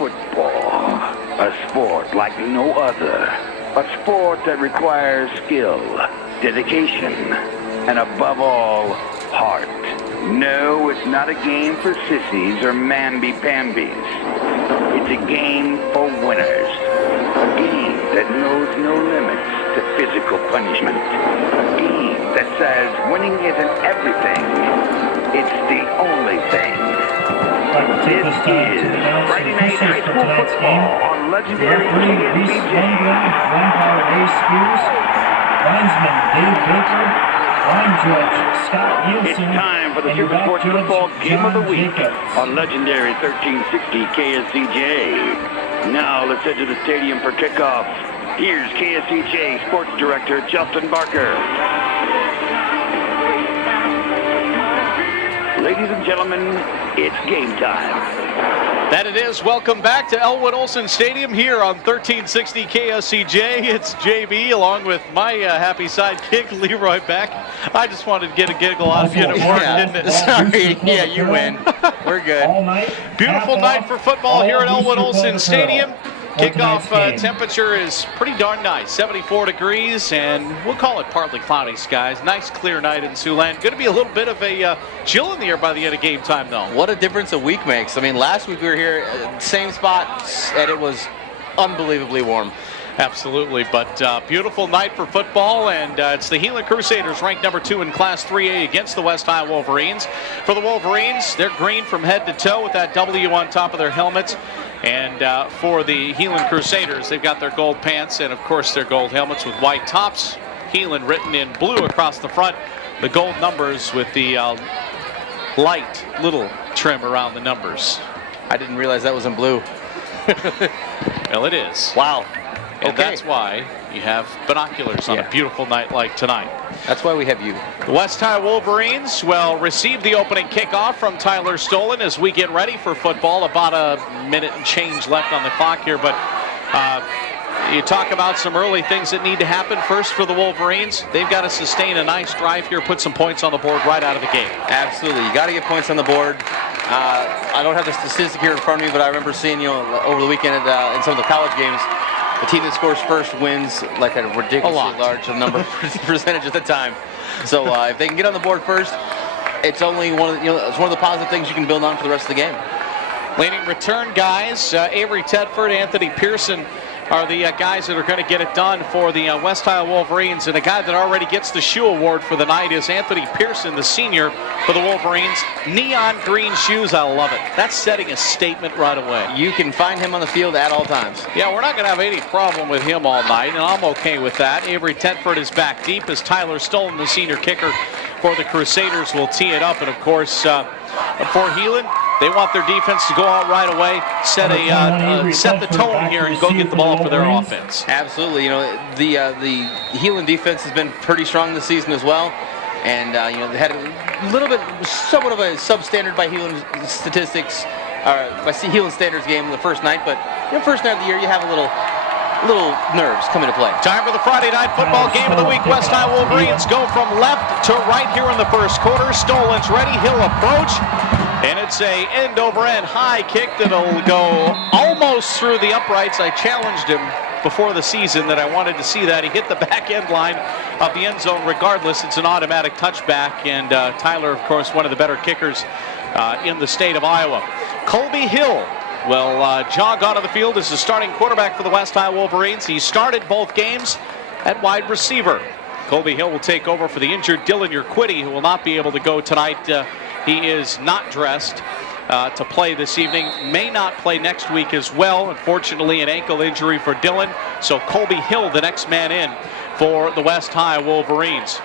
football, a sport like no other, a sport that requires skill, dedication, and above all, heart. No, it's not a game for sissies or mamby-pambies. It's a game for winners. A game that knows no limits to physical punishment. A game that says winning isn't everything. It's the only thing. This is Friday Night High School Football on legendary KSBJ. Umpire Ace Spears, linesman Dave Baker, line judge Scott Nielsen. It's time for the Super Sports Football Game of the Week on legendary 1360 KSCJ. Now let's head to the stadium for kickoff. Here's KSCJ Sports Director Justin Barker. Ladies and gentlemen, it's game time. That it is. Welcome back to Elwood Olson Stadium here on 1360 KSCJ. It's JB along with my happy sidekick, Leroy Beck. I just wanted to get a giggle out of you, and it worked, didn't it? Sorry. Yeah, you win. We're good. Beautiful night for football here at Elwood Olson Stadium. Kickoff temperature is pretty darn nice, 74 degrees, and we'll call it partly cloudy skies. Nice clear night in Siouxland. Going to be a little bit of a chill in the air by the end of game time, though. What a difference a week makes. I mean, last week we were here, same spot, and it was unbelievably warm. Absolutely, but beautiful night for football, and it's the Heelan Crusaders, ranked number 2 in Class 3A against the West High Wolverines. For the Wolverines, they're green from head to toe with that W on top of their helmets. And for the Heelan Crusaders, they've got their gold pants and, of course, their gold helmets with white tops. Heelan written in blue across the front. The gold numbers with the light little trim around the numbers. I didn't realize that was in blue. Well, it is. Wow. And Okay. that's why you have binoculars on a beautiful night like tonight. That's why we have you. The West High Wolverines will receive the opening kickoff from Tyler Stolen as we get ready for football. About a minute and change left on the clock here, but you talk about some early things that need to happen. First for the Wolverines, they've got to sustain a nice drive here, put some points on the board right out of the gate. Absolutely. You got to get points on the board. I don't have the statistic here in front of me, but I remember seeing, over the weekend in some of the college games, the team that scores first wins like a ridiculously large number percentage at the time. So if they can get on the board first, it's only it's one of the positive things you can build on for the rest of the game. Leading return guys, Avery Tedford, Anthony Pearson are the guys that are going to get it done for the West High Wolverines. And a guy that already gets the shoe award for the night is Anthony Pearson, the senior for the Wolverines. Neon green shoes, I love it. That's setting a statement right away. You can find him on the field at all times. Yeah, we're not going to have any problem with him all night, and I'm okay with that. Avery Tedford is back deep as Tyler Stolen, the senior kicker for the Crusaders, will tee it up. And, of course, for Heelan, they want their defense to go out right away, set the tone here, and go get the ball for their offense. Absolutely. The Heelan defense has been pretty strong this season as well, and they had a little bit, somewhat of a substandard by Heelan statistics, by Heelan standards game in the first night. But first night of the year, you have a little nerves come into play. Time for the Friday night football game of the week. West High Wolverines go from left to right here in the first quarter. Stolen's ready. He'll approach. And it's a end-over-end high kick that'll go almost through the uprights. I challenged him before the season that I wanted to see that. He hit the back end line of the end zone. Regardless, it's an automatic touchback. And Tyler, of course, one of the better kickers in the state of Iowa. Colby Hill will jog onto the field as the starting quarterback for the West High Wolverines. He started both games at wide receiver. Colby Hill will take over for the injured Dylan Urquidy, who will not be able to go tonight. He is not dressed to play this evening. May not play next week as well. Unfortunately, an ankle injury for Dylan. So Colby Hill, the next man in for the West High Wolverines.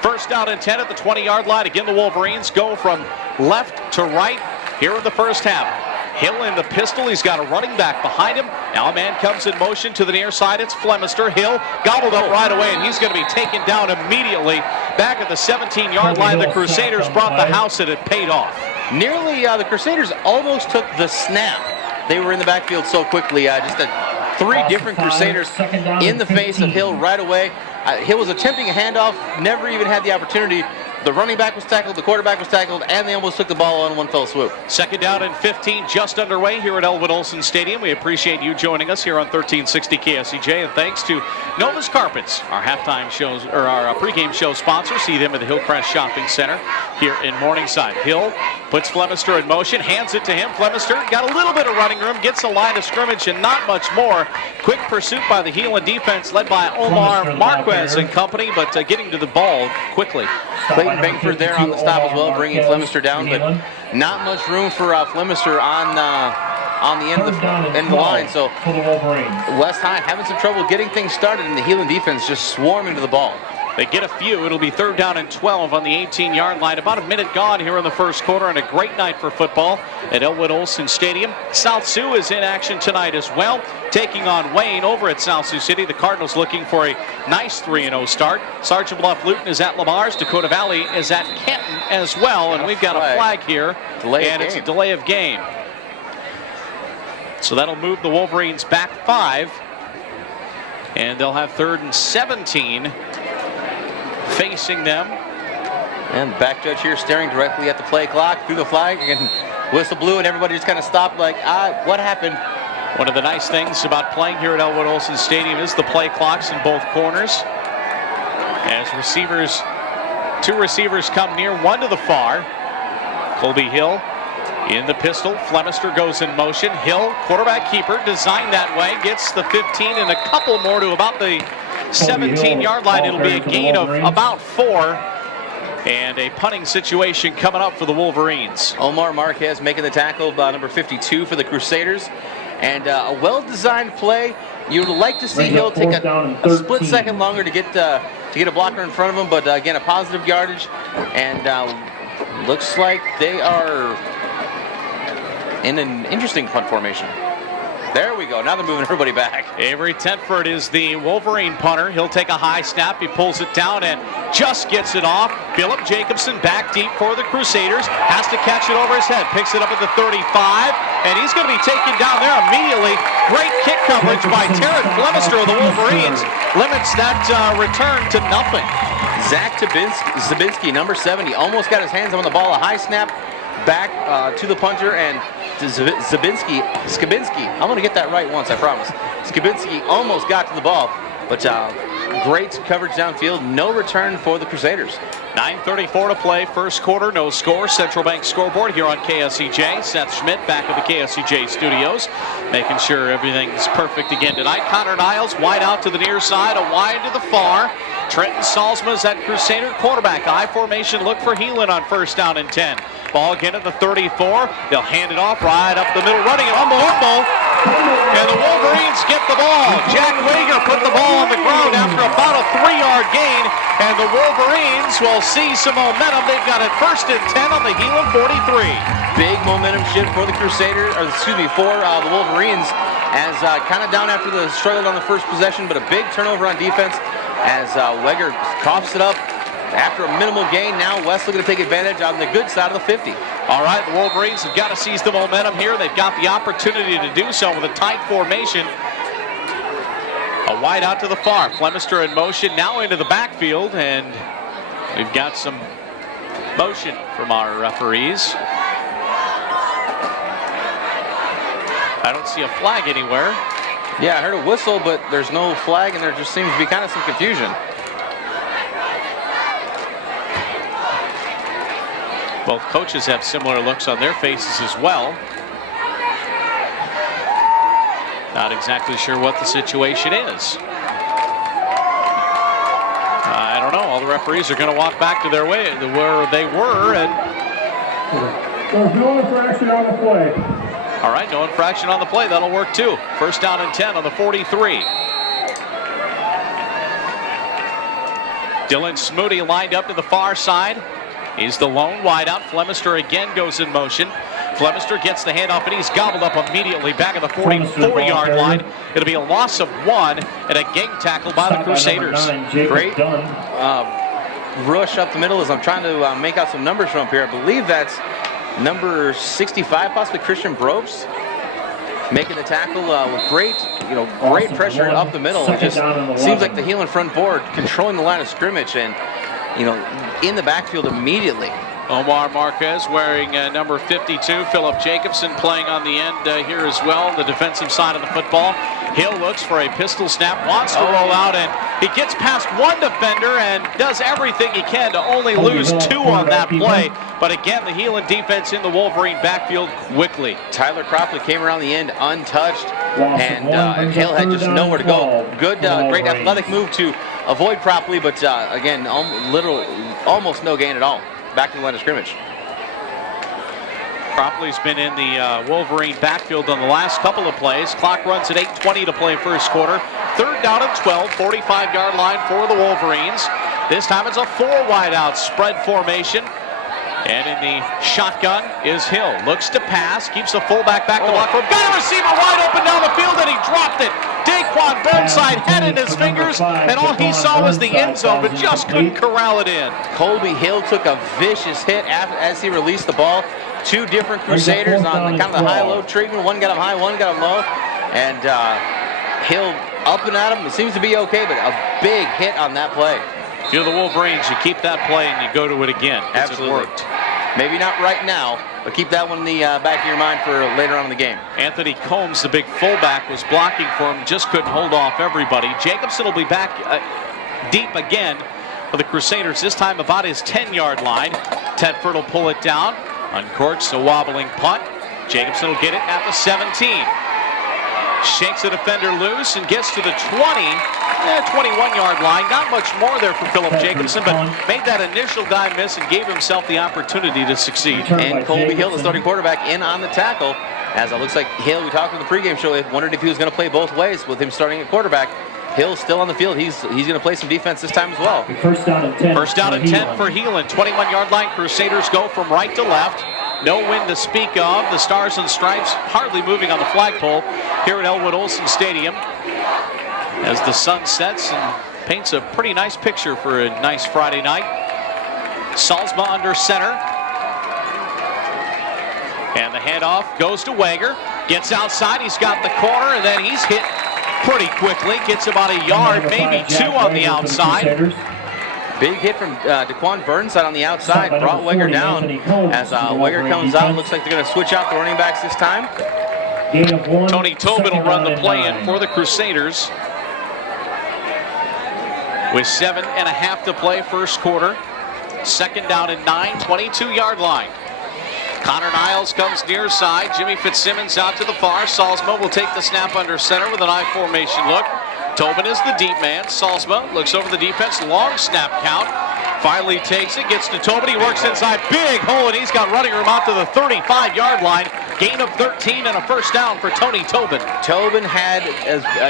First down and 10 at the 20-yard line. Again, the Wolverines go from left to right here in the first half. Hill in the pistol. He's got a running back behind him. Now a man comes in motion to the near side. It's Flemister. Hill gobbled up right away, and he's going to be taken down immediately. Back at the 17-yard line, the Crusaders brought the house, and it paid off. Nearly, the Crusaders almost took the snap. They were in the backfield so quickly. Just three different Crusaders in the face of Hill right away. Hill was attempting a handoff, never even had the opportunity. the running back was tackled, the quarterback was tackled, and they almost took the ball on one fell swoop. Second down and 15 just underway here at Elwood Olson Stadium. We appreciate you joining us here on 1360 KSEJ, and thanks to Nova's Carpets, our halftime shows or our pregame show sponsor. See them at the Hillcrest Shopping Center here in Morningside. Hill puts Flemister in motion, hands it to him. Flemister got a little bit of running room, gets a line of scrimmage and not much more. Quick pursuit by the Heelan defense led by Omar Marquez and company, but getting to the ball quickly. Clayton Bangford there on the stop as well, bringing Flemister down, but not much room for Flemister on the end of the line. So West High having some trouble getting things started, and the Heelan defense just swarming to the ball. They get a few. It'll be third down and 12 on the 18-yard line. About a minute gone here in the first quarter, and a great night for football at Elwood Olson Stadium. South Sioux is in action tonight as well, taking on Wayne over at South Sioux City. The Cardinals looking for a nice 3-0 start. Sergeant Bluff Luton is at Lamar's. Dakota Valley is at Canton as well, and we've got a flag here, and it's a delay of game. So that'll move the Wolverines back 5, and they'll have 3rd and 17 facing them. And the back judge here staring directly at the play clock, through the flag, and whistle blew, and everybody just kind of stopped like, what happened? One of the nice things about playing here at Elwood Olson Stadium is the play clocks in both corners. As two receivers come near, one to the far. Colby Hill in the pistol. Flemister goes in motion. Hill, quarterback keeper, designed that way, gets the 15 and a couple more to about the 17-yard line. It'll be a gain of about 4, and a punting situation coming up for the Wolverines. Omar Marquez making the tackle by number 52 for the Crusaders, and a well-designed play. You'd like to see Hill take a split second longer to get a blocker in front of him, but again, a positive yardage, and looks like they are in an interesting punt formation. There we go. Now they're moving everybody back. Avery Tentford is the Wolverine punter. He'll take a high snap. He pulls it down and just gets it off. Philip Jacobson back deep for the Crusaders. Has to catch it over his head. Picks it up at the 35, and he's going to be taken down there immediately. Great kick coverage by Terrence Flemister of the Wolverines. Limits that return to nothing. Zach Zabinski, number 70, almost got his hands on the ball. A high snap back to the punter, and Skibinski, I'm going to get that right once, I promise. Skibinski almost got to the ball, but great coverage downfield. No return for the Crusaders. 9:34 to play, first quarter, no score. Central Bank scoreboard here on KSEJ. Seth Schmidt back at the KSEJ studios, making sure everything's perfect again tonight. Connor Niles wide out to the near side, a wide to the far. Trent Solsma is at Crusader quarterback. I formation, look for Heelan on first down and 10. Ball again at the 34. They'll hand it off right up the middle, running an fumble. And the Wolverines get the ball. Jack Wegher put the ball on the ground after about a 3-yard gain, and the Wolverines will see some momentum. They've got it first and 10 on the Heelan 43. Big momentum shift for the Crusaders, or excuse me, for the Wolverines, as kind of down after the struggle on the first possession, but a big turnover on defense as Wegher coughs it up after a minimal gain. Now West looking to take advantage on the good side of the 50. All right, the Wolverines have got to seize the momentum here. They've got the opportunity to do so with a tight formation. A wide out to the far. Flemister in motion now into the backfield, and we've got some motion from our referees. I don't see a flag anywhere. Yeah, I heard a whistle, but there's no flag, and there just seems to be kind of some confusion. Both coaches have similar looks on their faces as well. Not exactly sure what the situation is. I don't know. All the referees are going to walk back to their way where they were. And there's no infraction on the play. All right, no infraction on the play. That'll work too. First down and 10 on the 43. Dylan Smoody lined up to the far side. He's the lone wideout. Flemister again goes in motion. Flemister gets the handoff, and he's gobbled up immediately back at the 44-yard line. It'll be a loss of 1 and a gang tackle by the Crusaders. Great rush up the middle as I'm trying to make out some numbers from up here. I believe that's number 65, possibly Christian Brobes, making the tackle with great pressure up the middle. It just seems like the Heelan front board controlling the line of scrimmage, and in the backfield immediately. Omar Marquez wearing number 52. Philip Jacobson playing on the end here as well, the defensive side of the football. Hill looks for a pistol snap, wants to roll out, and he gets past one defender and does everything he can to only lose 2 on that play. But again, the Heelan defense in the Wolverine backfield quickly. Tyler Cropley came around the end untouched, and Hill had just nowhere to go. Good, great athletic move to avoid Cropley, but again, almost no gain at all. Back to the line of scrimmage. Cropley's been in the Wolverine backfield on the last couple of plays. Clock runs at 8:20 to play first quarter. 3rd down and 12, 45-yard line for the Wolverines. This time it's a 4 wideout spread formation. And in the shotgun is Hill. Looks to pass, keeps the fullback back to block for him. Got a receiver wide open down the field, and he dropped it. Daquan Burnside had in his fingers, and all he saw was the end zone, but just couldn't corral it in. Colby Hill took a vicious hit as he released the ball. 2 different Crusaders on kind of the high-low treatment. One got him high, one got him low. And Hill up and at him. It seems to be okay, but a big hit on that play. If you're the Wolverines, you keep that play and you go to it again. Absolutely. It worked. Maybe not right now, but keep that one in the back of your mind for later on in the game. Anthony Combs, the big fullback, was blocking for him, just couldn't hold off everybody. Jacobson will be back deep again for the Crusaders, this time about his 10-yard line. Tedford will pull it down, uncorks a wobbling punt. Jacobson will get it at the 17. Shakes the defender loose and gets to the 21-yard line. Not much more there for Philip Jacobson, but made that initial dive miss and gave himself the opportunity to succeed. And Colby Hill, the starting quarterback, in on the tackle. As it looks like Hill, we talked in the pregame show, wondered if he was going to play both ways with him starting at quarterback. Hill's still on the field. He's going to play some defense this time as well. First down and 10. First down and 10 for Heelan. 21-yard line. Crusaders go from right to left. No wind to speak of. The Stars and Stripes hardly moving on the flagpole here at Elwood Olson Stadium as the sun sets and paints a pretty nice picture for a nice Friday night. Solsma under center. And the handoff goes to Wegher. Gets outside. He's got the corner, and then he's hit pretty quickly. Gets about a yard, maybe 2 on the outside. Big hit from Daquan Burnside on the outside. Brought Wegher down. As Wegher comes out, looks like they're going to switch out the running backs this time. Tony Tobin will run the play in for the Crusaders. With 7.5 to play first quarter. 2nd down and 9, 22-yard line. Connor Niles comes near side. Jimmy Fitzsimmons out to the far. Solsma will take the snap under center with an I formation look. Tobin is the deep man. Solsma looks over the defense. Long snap count. Finally takes it. Gets to Tobin. He works inside. Big hole, and he's got running room out to the 35-yard line. Gain of 13 and a first down for Tony Tobin. Tobin had,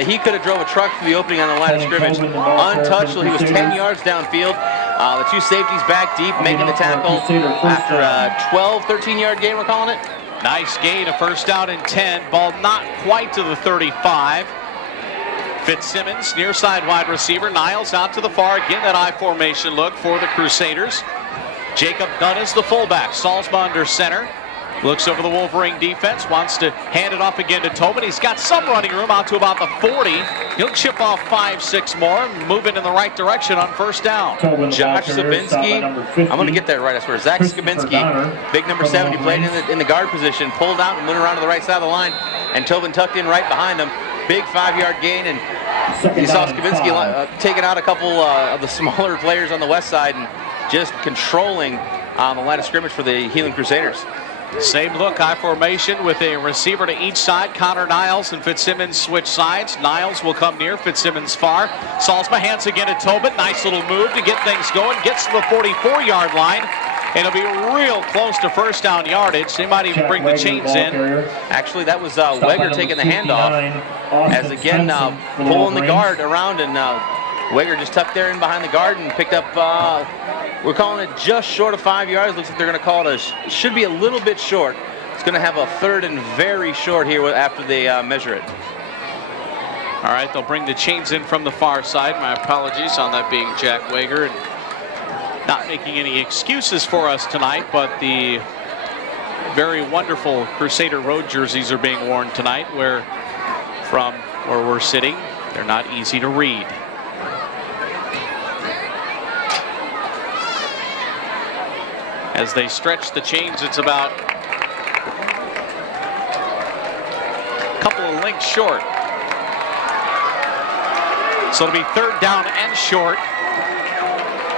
he could have drove a truck through the opening on the line of scrimmage. Untouched, so he was 10 yards downfield. The 2 safeties back deep, making the tackle after a 12, 13-yard gain, we're calling it. Nice gain, a first down and 10. Ball not quite to the 35. Fitzsimmons, near side wide receiver. Niles out to the far. Again, that I formation look for the Crusaders. Jacob Gunn is the fullback. Solsma under center. Looks over the Wolverine defense. Wants to hand it off again to Tobin. He's got some running room out to about the 40. He'll chip off 5-6 more. Moving in the right direction on first down. Josh Skabinski. I'm going to get that right, I swear. Zach Skabinski, big number 70, playing in the guard position. Pulled out and went around to the right side of the line. And Tobin tucked in right behind him. Big 5-yard gain, and you saw Skabinski taking out a couple of the smaller players on the west side and just controlling the line of scrimmage for the Heelan Crusaders. Same look, I formation with a receiver to each side. Connor Niles and Fitzsimmons switch sides. Niles will come near, Fitzsimmons far. Salzma hands again to Tobin. Nice little move to get things going. Gets to the 44-yard line. And it'll be real close to first down yardage. They might even bring the chains in. Actually, that was Wegher taking the handoff. As again, pulling the guard around, and Wegher just tucked there in behind the guard and picked up, we're calling it just short of 5 yards. Looks like they're going to call it should be a little bit short. It's going to have a 3rd and very short here after they measure it. All right, they'll bring the chains in from the far side. My apologies on that being Jack Wegher. Not making any excuses for us tonight, but the very wonderful Crusader road jerseys are being worn tonight, from where we're sitting, they're not easy to read. As they stretch the chains, it's about a couple of lengths short. So it'll be 3rd down and short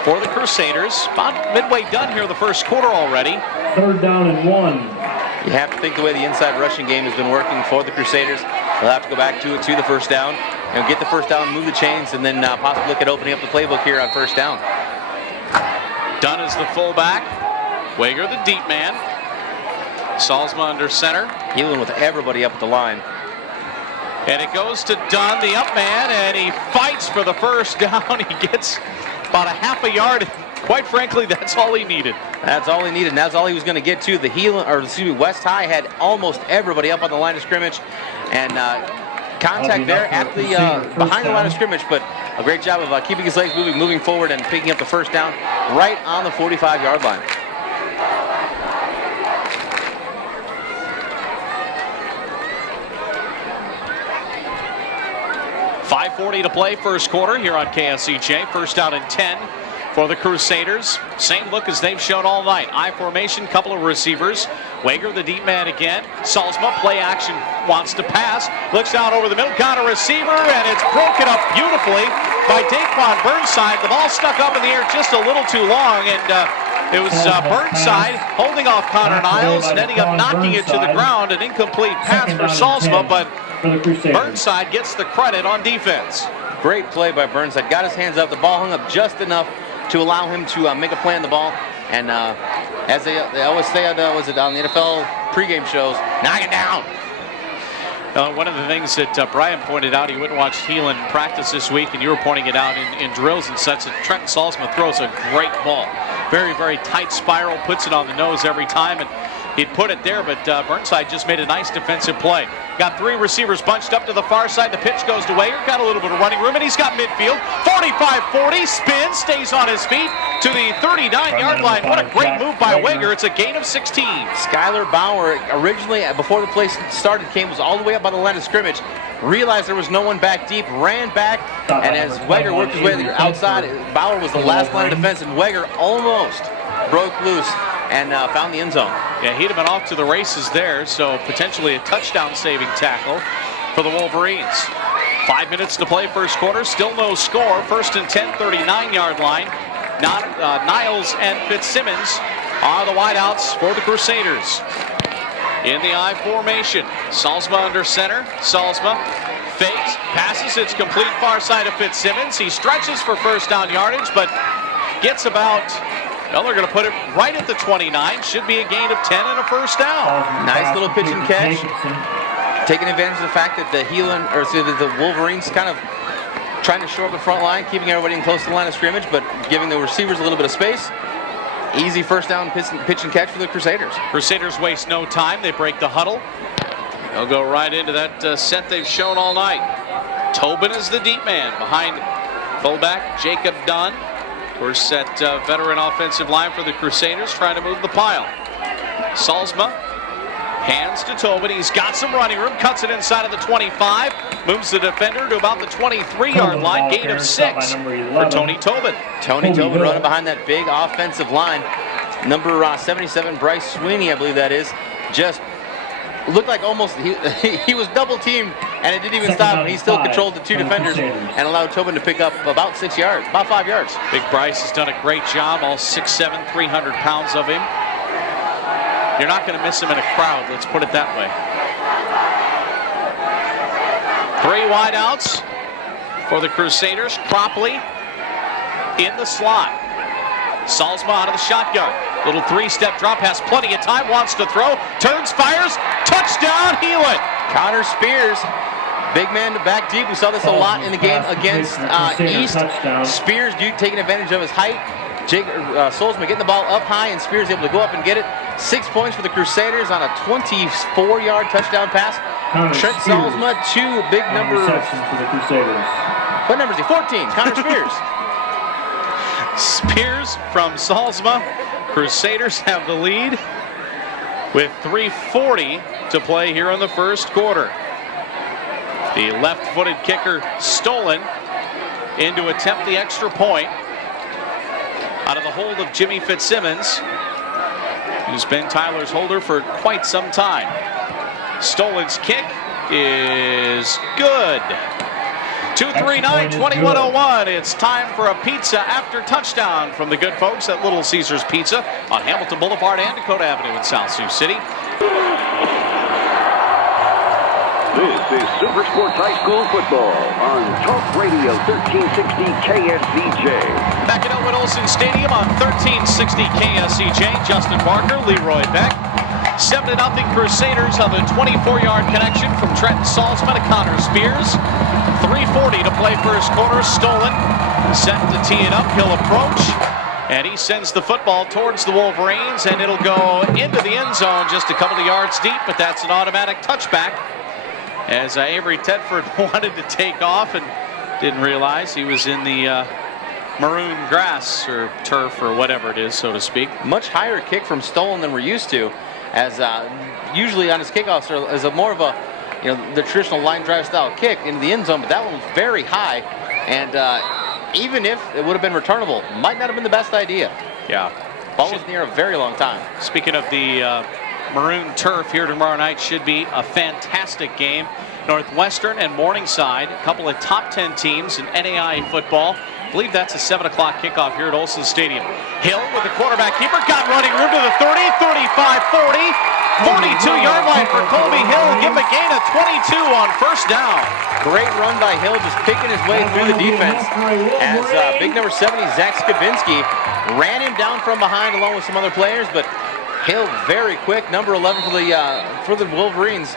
for the Crusaders. About midway done here the first quarter already. 3rd down and 1. You have to think the way the inside rushing game has been working for the Crusaders. They'll have to go back to it to the 1st down. And get the 1st down, move the chains, and then possibly look at opening up the playbook here on 1st down. Dunn is the fullback. Wegher the deep man. Solsma under center. Heelan with everybody up at the line. And it goes to Dunn, the up man, and he fights for the 1st down. He gets about a half a yard. Quite frankly, that's all he needed. That's all he needed, and that's all he was going to get to. The West High had almost everybody up on the line of scrimmage, and contact there at the behind the line of scrimmage, but a great job of keeping his legs moving forward and picking up the 1st down right on the 45-yard line. .540 to play, first quarter here on KSCJ. 1st down and 10 for the Crusaders. Same look as they've shown all night. I formation, couple of receivers. Wegher, the deep man again. Solsma, play action, wants to pass. Looks out over the middle, got a receiver, and it's broken up beautifully by Daquan Burnside. The ball stuck up in the air just a little too long, and it was Burnside holding off Connor Niles and ending up knocking it to the ground. An incomplete pass for Solsma, but Burnside gets the credit on defense. Great play by Burnside. Got his hands up. The ball hung up just enough to allow him to make a play on the ball. And as they always say, was it on the NFL pregame shows, knock it down. One of the things that Brian pointed out, he wouldn't watch Heelan practice this week, and you were pointing it out in drills and such, that Trent Solsma throws a great ball. Very, very tight spiral, puts it on the nose every time, and he'd put it there, but Burnside just made a nice defensive play. Got 3 receivers bunched up to the far side. The pitch goes to Wegher. Got a little bit of running room, and he's got midfield. 45-40, spins, stays on his feet to the 39-yard line. What a great move by Wegher. It's a gain of 16. Skylar Bauer, originally, before the play started, was all the way up by the line of scrimmage. Realized there was no one back deep, ran back, and as Wegher worked his way to the outside, Bauer was the last line of defense, and Wegher almost broke loose and found the end zone. Yeah, he'd have been off to the races there, so potentially a touchdown-saving tackle for the Wolverines. 5 minutes to play first quarter, still no score. 1st and 10, 39-yard line. Niles and Fitzsimmons are the wideouts for the Crusaders. In the I formation, Solsma under center. Solsma fakes, passes, it's complete far side of Fitzsimmons. He stretches for 1st down yardage, but gets about, well, they're going to put it right at the 29. Should be a gain of 10 and a 1st down. Nice little pitch and catch. Taking advantage of the fact that the Wolverines kind of trying to shore up the front line, keeping everybody in close to the line of scrimmage, but giving the receivers a little bit of space. Easy 1st down pitch and catch for the Crusaders. Crusaders waste no time. They break the huddle. They'll go right into that set they've shown all night. Tobin is the deep man behind fullback Jacob Dunn. Of course, that veteran offensive line for the Crusaders trying to move the pile. Solsma hands to Tobin. He's got some running room. Cuts it inside of the 25. Moves the defender to about the 23-yard line. Gain of 6 for Tony Tobin. Tony Tobin running behind that big offensive line. Number 77, Bryce Sweeney, I believe that is. Just looked like almost he was double teamed, and it didn't even stop him. He still controlled the 2 defenders and allowed Tobin to pick up about 6 yards, about 5 yards. Big Bryce has done a great job. All 6'7", 300 pounds of him. You're not going to miss him in a crowd, let's put it that way. 3 wideouts for the Crusaders. Cropley in the slot. Solsma out of the shotgun. Little 3-step drop, has plenty of time, wants to throw, turns, fires, touchdown, Heelan. Connor Spears, big man back deep. We saw this a lot in the game against East. Spears taking advantage of his height. Jack Solsma getting the ball up high, and Spears able to go up and get it. 6 points for the Crusaders on a 24-yard touchdown pass. Trent Solsma, 2 big numbers. For the Crusaders. What number is he? 14. Connor Spears. Spears from Solsma. Crusaders have the lead with 3:40 to play here in the first quarter. The left-footed kicker stolen in to attempt the extra point out of the hold of Jimmy Fitzsimmons. has been Tyler's holder for quite some time. Stolen's kick is good. 2:39:21:01. It's time for a pizza after touchdown from the good folks at Little Caesars Pizza on Hamilton Boulevard and Dakota Avenue in South Sioux City. This is Super Sports High School football on Talk Radio 1360 KSCJ. Back at Elwood Olson Stadium on 1360 KSCJ. Justin Barker, Leroy Beck. 7-0 Crusaders on the 24-yard connection from Trent Solsma to Connor Spears. 3:40 to play first quarter. Stolen, set to tee it up. He'll approach, and he sends the football towards the Wolverines, and it'll go into the end zone just a couple of yards deep, but that's an automatic touchback. As Avery Tedford wanted to take off and didn't realize he was in the maroon grass or turf or whatever it is, so to speak. Much higher kick from Stolen than we're used to, as usually on his kickoffs is a more of a, the traditional line drive style kick into the end zone, but that one was very high, and even if it would have been returnable, might not have been the best idea. Yeah. Ball was in the air a very long time. Speaking of the maroon turf, here tomorrow night should be a fantastic game. Northwestern and Morningside, a couple of top 10 teams in NAIA football. I believe that's a 7 o'clock kickoff here at Olson Stadium. Hill with the quarterback keeper, got running room to the 30, 35, 40, 42-yard line for Colby Hill. Give him a gain of 22 on first down. Great run by Hill, just picking his way through the defense as big number 70, Zach Skabinski, ran him down from behind along with some other players, but Hill very quick, number 11 for the Wolverines,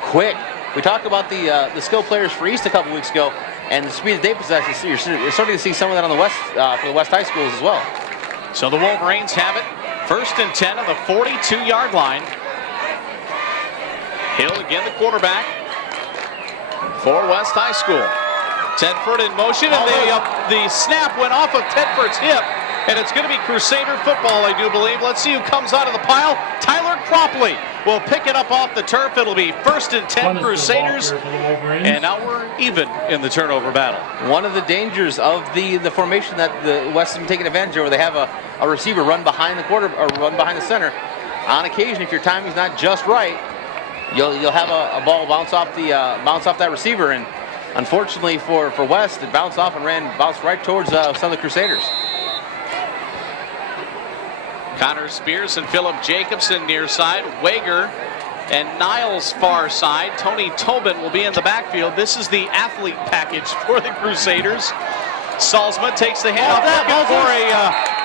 quick. We talked about the skill players for East a couple weeks ago, and the speed that they possess. You're starting to see some of that on the West for the West High schools as well. So the Wolverines have it, 1st and 10 on the 42-yard line. Hill again, the quarterback for West High School. Tedford in motion, and the snap went off of Tedford's hip. And it's going to be Crusader football, I do believe. Let's see who comes out of the pile. Tyler Cropley will pick it up off the turf. It'll be 1st and 10 Crusaders. And now we're even in the turnover battle. One of the dangers of the formation that the West has been taking advantage of, where they have a receiver run behind the run behind the center. On occasion, if your timing's not just right, you'll have a ball bounce off that receiver. And unfortunately for West, it bounced right towards some of the Crusaders. Connor Spears and Philip Jacobson near side. Wegher and Niles far side. Tony Tobin will be in the backfield. This is the athlete package for the Crusaders. Solsma takes the handoff.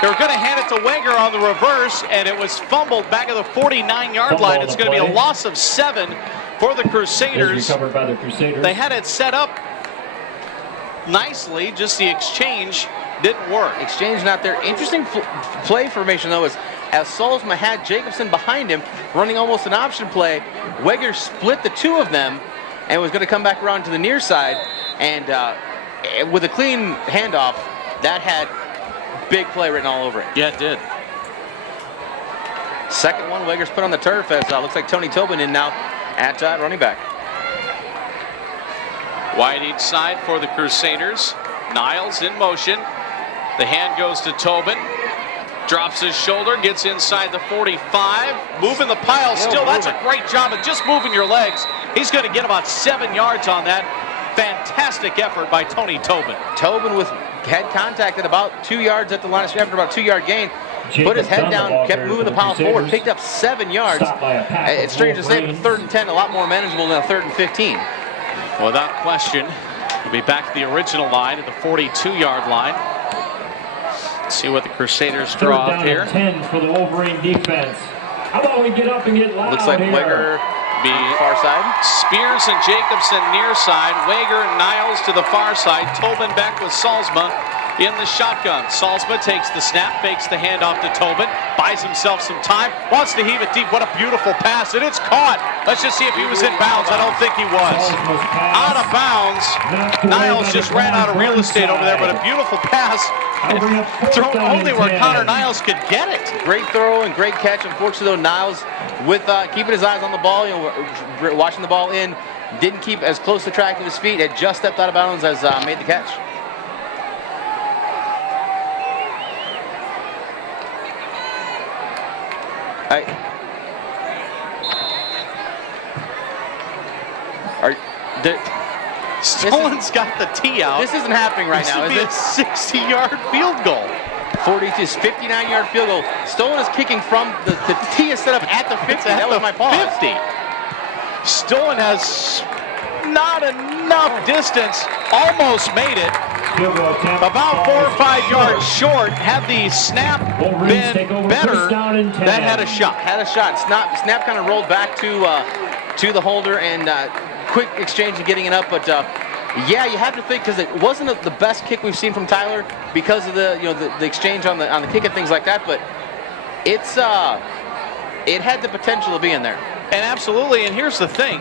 They were going to hand it to Wegher on the reverse, and it was fumbled back at the 49-yard line. It's going to be a loss of 7 for the Crusaders. Recovered by the Crusaders. They had it set up nicely, just the exchange didn't work. Exchange not there. Interesting play formation, though, is as Solsma had Jacobson behind him, running almost an option play. Wegher split the two of them and was going to come back around to the near side. And with a clean handoff, that had big play written all over it. Yeah, it did. Second one, Wegher's put on the turf as looks like Tony Tobin in now at running back. Wide each side for the Crusaders. Niles in motion. The hand goes to Tobin. Drops his shoulder, gets inside the 45. Moving the pile still. That's a great job of just moving your legs. He's going to get about 7 yards on that. Fantastic effort by Tony Tobin. Tobin with head contact at about 2 yards at the line of scrimmage after about 2-yard gain. Put his head down, kept moving the pile forward, picked up 7 yards. It's strange to say, but 3rd and 10, a lot more manageable than a 3rd and 15. Without question, we'll be back to the original line at the 42-yard line. Let's see what the Crusaders draw up here. 10 for the Wolverine defense. How about we get up and get loud? Looks like here. Wegher be far side. Spears and Jacobson near side. Wegher and Niles to the far side. Tobin back with Solsma in the shotgun. Solsma takes the snap, fakes the handoff to Tobin, buys himself some time, wants to heave it deep. What a beautiful pass, and it's caught. Let's just see if he was in bounds. I don't think he was. Out of bounds. Niles just ran out of real estate over there, but a beautiful pass. Thrown only where Connor Niles could get it. Great throw and great catch. Unfortunately, though, Niles with keeping his eyes on the ball, watching the ball in, didn't keep as close to track of his feet. Had just stepped out of bounds as made the catch. Stolen's got the tee out. This isn't happening right now, is it? This would be a 60-yard field goal. 42 is 59-yard field goal. Stolen is kicking from the tee is set up at the 50. That was my pause. 50. Stolen has not enough distance. Almost made it. About 4 or 5 yards short. Had the snap been better, that had a shot. Had a shot. Snap kind of rolled back to the holder, and quick exchange of getting it up. But yeah, you have to think, because it wasn't the best kick we've seen from Tyler because of the exchange on the kick and things like that. But it had the potential of being there. And absolutely. And here's the thing.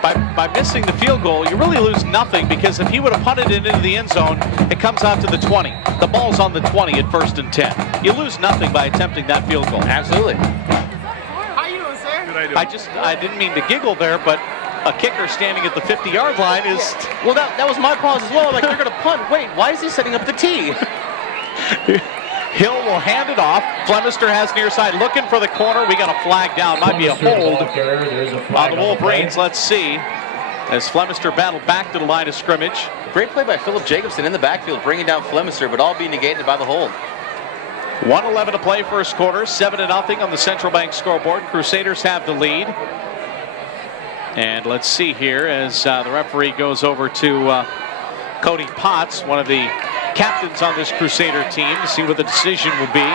By missing the field goal, you really lose nothing, because if he would have punted it into the end zone, it comes out to the 20. The ball's on the 20 at 1st and 10. You lose nothing by attempting that field goal. Absolutely. How you doing, sir? Good idea. I didn't mean to giggle there, but a kicker standing at the 50-yard line is... Well, that was my pause as well. Like, they're going to punt. Wait, why is he setting up the tee? Hill will hand it off. Flemister has near side, looking for the corner. We got a flag down. Might be a hold on the Wolverines. Let's see. As Flemister battled back to the line of scrimmage. Great play by Philip Jacobson in the backfield, bringing down Flemister, but all being negated by the hold. 1:11 to play first quarter. 7-0 on the Central Bank scoreboard. Crusaders have the lead. And let's see here as the referee goes over to Cody Potts, one of the captains on this Crusader team, to see what the decision will be.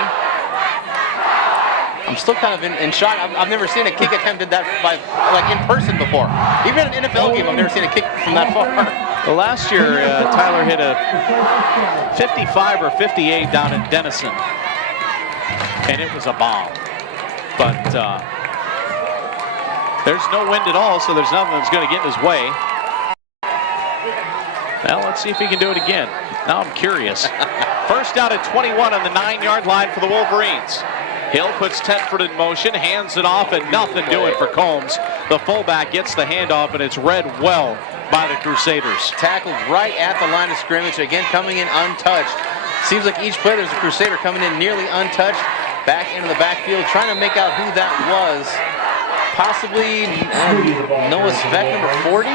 I'm still kind of in shock. I've never seen a kick attempted that like in person before. Even in an NFL game, I've never seen a kick from that far. Well, last year, Tyler hit a 55 or 58 down in Denison, and it was a bomb. But there's no wind at all, so there's nothing that's going to get in his way. Well, let's see if he can do it again. Now I'm curious. First down at 21 on the 9-yard line for the Wolverines. Hill puts Tedford in motion, hands it off, and nothing doing for Combs. The fullback gets the handoff, and it's read well by the Crusaders. Tackled right at the line of scrimmage, again coming in untouched. Seems like each play there's a Crusader coming in nearly untouched. Back into the backfield, trying to make out who that was. Possibly Noah Sveck, number 40.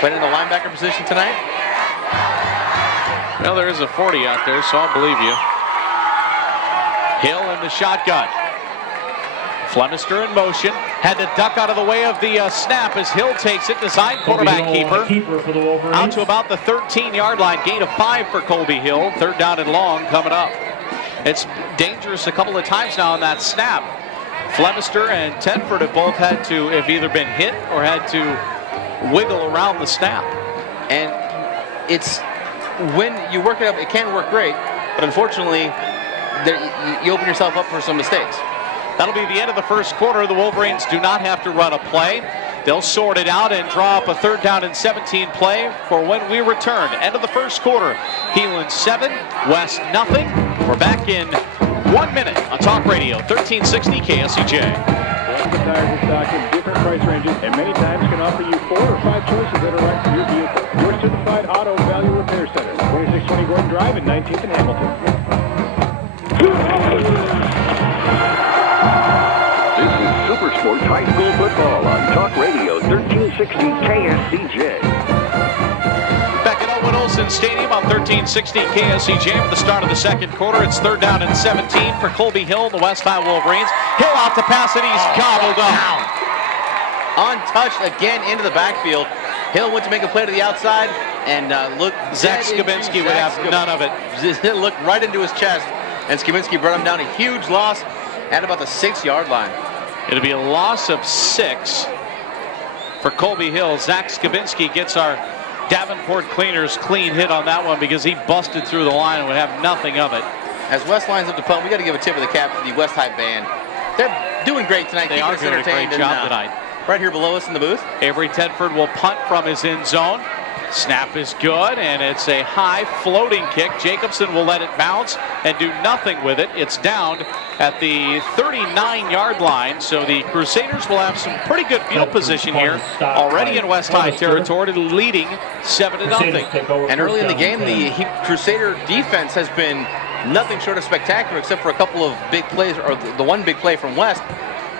Playing in the linebacker position tonight. Well, there is a 40 out there, so I'll believe you. Hill in the shotgun. Flemister in motion. Had to duck out of the way of the snap as Hill takes it. Design quarterback keeper. For the Wolverines. Out to about the 13-yard line. Gain of 5 for Colby Hill. 3rd down and long coming up. It's dangerous a couple of times now on that snap. Flemister and Tedford have both had to have either been hit or had to wiggle around the snap. And it's when you work it up, it can work great, but unfortunately you open yourself up for some mistakes. That'll be the end of the first quarter. The Wolverines do not have to run a play. They'll sort it out and draw up a 3rd down and 17 play for when we return. End of the first quarter. Heelan 7, West nothing. We're back in 1 minute on Talk Radio 1360 KSEJ. The tires in stock in different price ranges and many times can offer you 4 or 5 choices that are right for your vehicle. Your certified auto value repair center, 2620 Gordon Drive and 19th and Hamilton. This is Super Sports High School Football on Talk Radio 1360 KSCJ. Back at Owen Olson Stadium on 1360 KSEJ for the start of the second quarter. It's 3rd down and 17 for Colby Hill, the West High Wolverines. Hill out to pass, and he's gobbled up. Untouched again into the backfield. Hill went to make a play to the outside, and look, Zach Skibinski would have none of it. It looked right into his chest, and Skibinski brought him down. A huge loss at about the 6-yard line. It'll be a loss of 6 for Colby Hill. Zach Skibinski gets our Davenport Cleaners clean hit on that one because he busted through the line and would have nothing of it. As West lines up to punt, we got to give a tip of the cap to the West High band. They're doing great tonight. They are doing a great job tonight. Right here below us in the booth. Avery Tedford will punt from his end zone. Snap is good, and it's a high floating kick. Jacobson will let it bounce and do nothing with it. It's down at the 39-yard line, so the Crusaders will have some pretty good field position here already in West High territory, leading 7-0. And early in the game, the Crusader defense has been nothing short of spectacular except for a couple of big plays, or the one big play from West.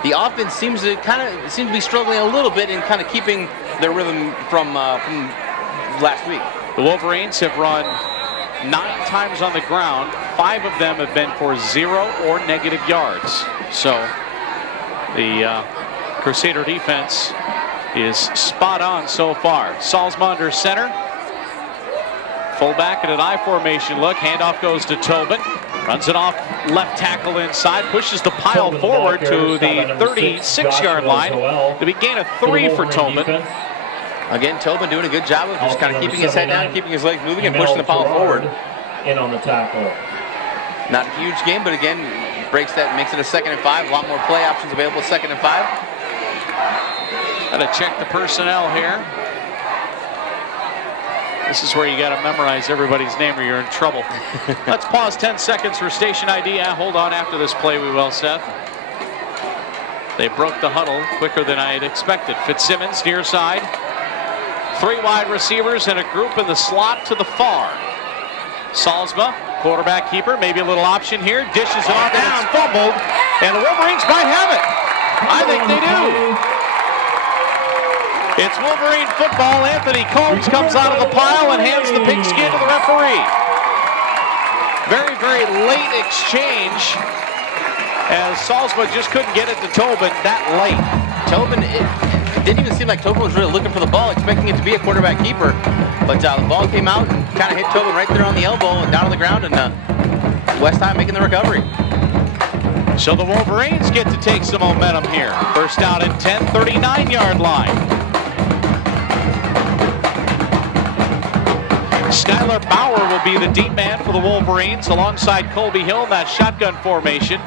The offense seems to be struggling a little bit in kind of keeping their rhythm from last week. The Wolverines have run 9 times on the ground. 5 of them have been for 0 or negative yards. So the Crusader defense is spot on so far. Solsma under center. Fullback in an I formation look. Handoff goes to Tobin. Runs it off left tackle inside. Pushes the pile forward to the 36-yard line. To be gain of 3 for Tobin. Again, Tobin doing a good job of just kind of keeping his head down, keeping his legs moving, and pushing the pile forward. In on the tackle. Not a huge game, but again, breaks that, makes it a 2nd and 5. A lot more play options available, 2nd and 5. Gotta check the personnel here. This is where you got to memorize everybody's name or you're in trouble. Let's pause 10 seconds for station ID. Hold on, after this play we will, Seth. They broke the huddle quicker than I had expected. Fitzsimmons near side. 3 wide receivers and a group in the slot to the far. Salzma, quarterback keeper, maybe a little option here. Dishes it off and it's fumbled. And the Wolverines might have it. I think they do. It's Wolverine football. Anthony Combs comes out of the pile and hands the pigskin to the referee. Very, very late exchange as Salzma just couldn't get it to Tobin that late. Tobin, it didn't even seem like Tobin was really looking for the ball, expecting it to be a quarterback keeper. But the ball came out and kind of hit Tobin right there on the elbow and down on the ground, and West High making the recovery. So the Wolverines get to take some momentum here. First down and 10, 39-yard line. Skylar Bauer will be the deep man for the Wolverines alongside Colby Hill in that shotgun formation.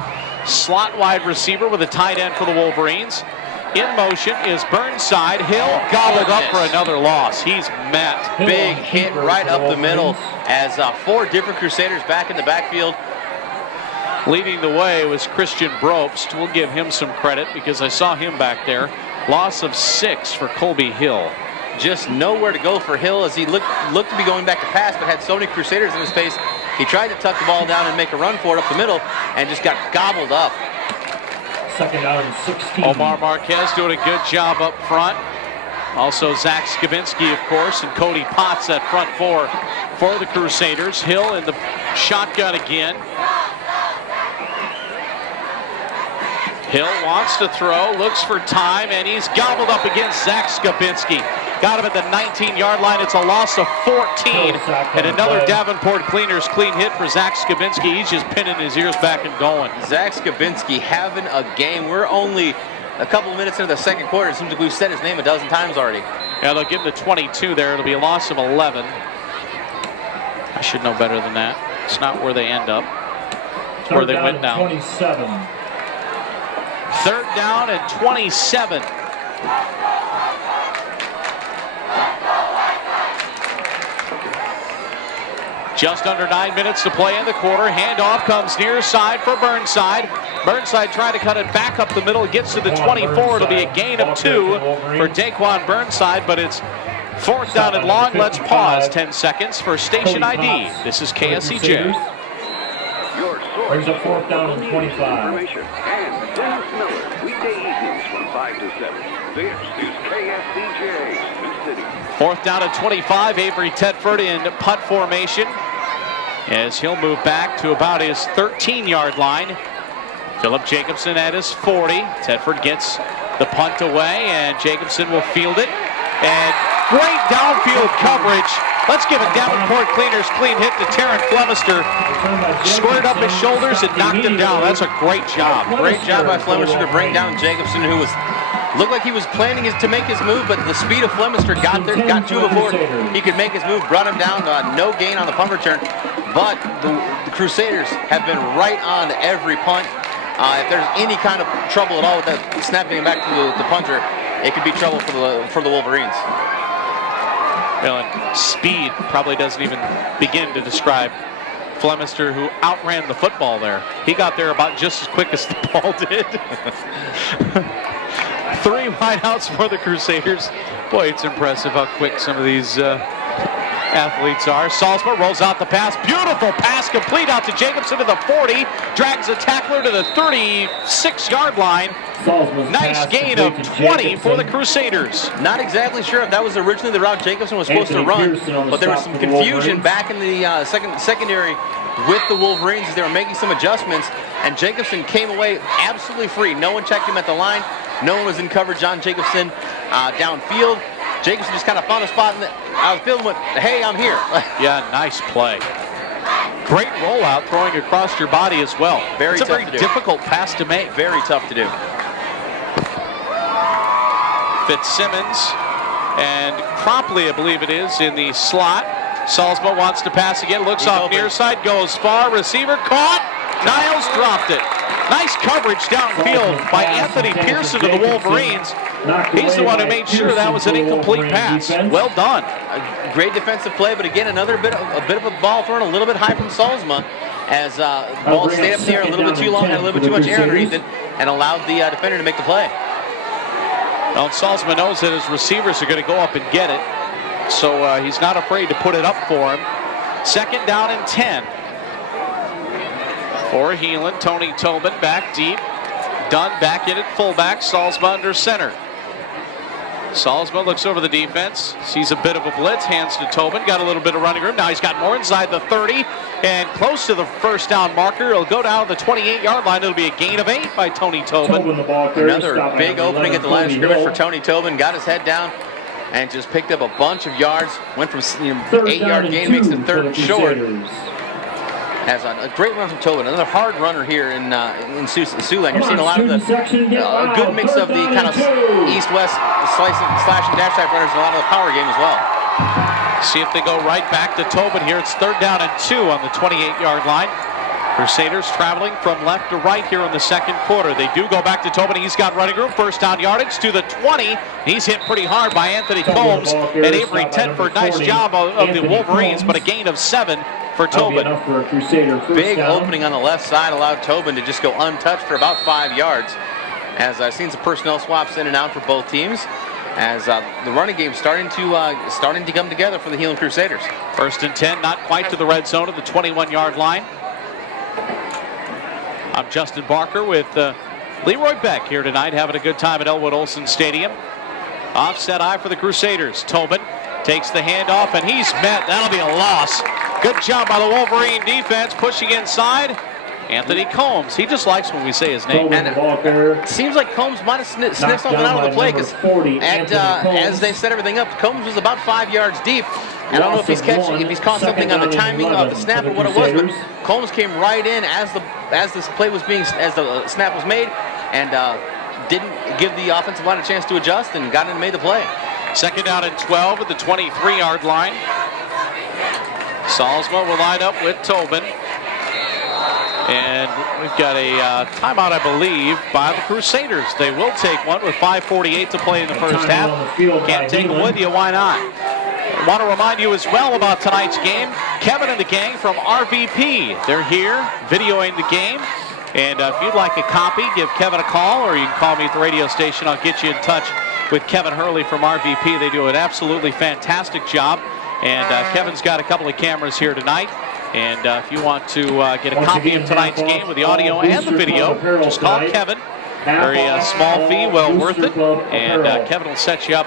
Slot wide receiver with a tight end for the Wolverines. In motion is Burnside. Hill gobbled up for another loss. He's met. Big hit right up the middle as 4 different Crusaders back in the backfield. Leading the way was Christian Brobst. We'll give him some credit because I saw him back there. Loss of 6 for Colby Hill. Just nowhere to go for Hill as he looked to be going back to pass, but had so many Crusaders in his face. He tried to tuck the ball down and make a run for it up the middle and just got gobbled up. 2nd down and 16. Omar Marquez doing a good job up front. Also Zach Skavinsky, of course, and Cody Potts at front 4 for the Crusaders. Hill in the shotgun again. Hill wants to throw, looks for time, and he's gobbled up against Zach Skavinsky. Got him at the 19-yard line. It's a loss of 14. And another Davenport Cleaners clean hit for Zach Skavinsky. He's just pinning his ears back and going. Zach Skavinsky having a game. We're only a couple minutes into the 2nd quarter. It seems like we've said his name a dozen times already. Yeah, they'll give him the 22 there. It'll be a loss of 11. I should know better than that. It's not where they end up. It's where they went down. 27. 3rd down and 27. Just under 9 minutes to play in the quarter. Handoff comes near side for Burnside. Burnside trying to cut it back up the middle. Gets to the 24. It'll be a gain of 2 for Daquan Burnside, but it's 4th down and long. Let's pause 10 seconds for station ID. This is KSCJ. Brings up 4th down and 25. And Dennis Miller, weekday evenings from 5 to 7. This is KSCJ, Sioux City. 4th down and 25. Avery Tedford in punt formation as he'll move back to about his 13-yard line. Philip Jacobson at his 40. Tedford gets the punt away, and Jacobson will field it. And great downfield coverage. Let's give a Davenport Cleaners clean hit to Terrence Flemister. Squared up his shoulders and knocked him down. That's a great job. Great job by Flemister to bring down Jacobson, who looked like he was planning to make his move, but the speed of Flemister got to before he could make his move, brought him down to no gain on the punt return. But the Crusaders have been right on every punt. If there's any kind of trouble at all with that snapping it back to the punter, it could be trouble for the Wolverines. Well, and speed probably doesn't even begin to describe Flemister, who outran the football there. He got there about just as quick as the ball did. 3 wideouts for the Crusaders. Boy, it's impressive how quick some of these athletes are. Solsma rolls out the pass. Beautiful pass complete out to Jacobson to the 40. Drags a tackler to the 36-yard line. Nice gain of 20 for the Crusaders. Not exactly sure if that was originally the route Jacobson was supposed to run, but there was some confusion back in the secondary with the Wolverines as they were making some adjustments, and Jacobson came away absolutely free. No one checked him at the line. No one was in coverage on Jacobson downfield. Jacobson just kind of found a spot, and I was feeling, hey, I'm here. Yeah, nice play. Great rollout, throwing across your body as well. It's a very difficult pass to make. Very tough to do. Fitzsimmons, and promptly, I believe it is, in the slot. Solsma wants to pass again, looks off near side, goes far, receiver caught. Niles dropped it. Nice coverage downfield by Anthony Pearson of the Wolverines. He's the one who made sure that was an incomplete pass. Well done. A great defensive play, but again, a bit of a ball thrown a little bit high from Solsma, as the ball stayed up there a little bit too long, had a little bit too much air underneath it, and allowed the defender to make the play. Well, Solsma knows that his receivers are going to go up and get it, so he's not afraid to put it up for him. 2nd down and 10. For Heelan, Tony Tobin back deep. Dunn back in at fullback. Solsma under center. Solsma looks over the defense, sees a bit of a blitz, hands to Tobin, got a little bit of running room. Now he's got more inside the 30 and close to the first down marker. He'll go down the 28-yard line. It'll be a gain of 8 by Tony Tobin. Another big opening at the line of scrimmage for Tony Tobin. Got his head down and just picked up a bunch of yards. Went from 8-yard gain, makes the 3rd and short. Has a great run from Tobin. Another hard runner here in Siouxland. You're seeing a lot of the good mix of the kind of east-west slash and dash type runners and a lot of the power game as well. See if they go right back to Tobin here. It's 3rd down and 2 on the 28-yard line. Crusaders traveling from left to right here in the 2nd quarter. They do go back to Tobin. He's got running room. 1st down yardage to the 20. He's hit pretty hard by Anthony Combs and Avery Tedford. Nice job of the Wolverines, but a gain of 7 for Tobin. Big opening on the left side allowed Tobin to just go untouched for about 5 yards. As I've seen some personnel swaps in and out for both teams, as the running game starting to come together for the Heelan Crusaders. 1st and 10, not quite to the red zone at the 21-yard line. I'm Justin Barker with Leroy Beck here tonight, having a good time at Elwood Olson Stadium. Offset eye for the Crusaders. Tobin takes the handoff, and he's met. That'll be a loss. Good job by the Wolverine defense, pushing inside. Anthony Combs. He just likes when we say his name. And it seems like Combs might have sniffed something out of the play, because as they set everything up, Combs was about 5 yards deep. I don't know if he's caught something on the timing of the snap or what it was, but Combs came right in as the snap was made, and didn't give the offensive line a chance to adjust, and got in and made the play. 2nd down and 12 at the 23-yard line. Solsma will line up with Tobin. And we've got a timeout, I believe, by the Crusaders. They will take one with 5:48 to play in the first half. Can't take them with you, why not? I want to remind you as well about tonight's game. Kevin and the gang from RVP. They're here videoing the game. And if you'd like a copy, give Kevin a call, or you can call me at the radio station. I'll get you in touch with Kevin Hurley from RVP. They do an absolutely fantastic job. And Kevin's got a couple of cameras here tonight. And if you want to get a copy of tonight's game with the audio and the video, just call Kevin. Very small fee, well worth it. And Kevin will set you up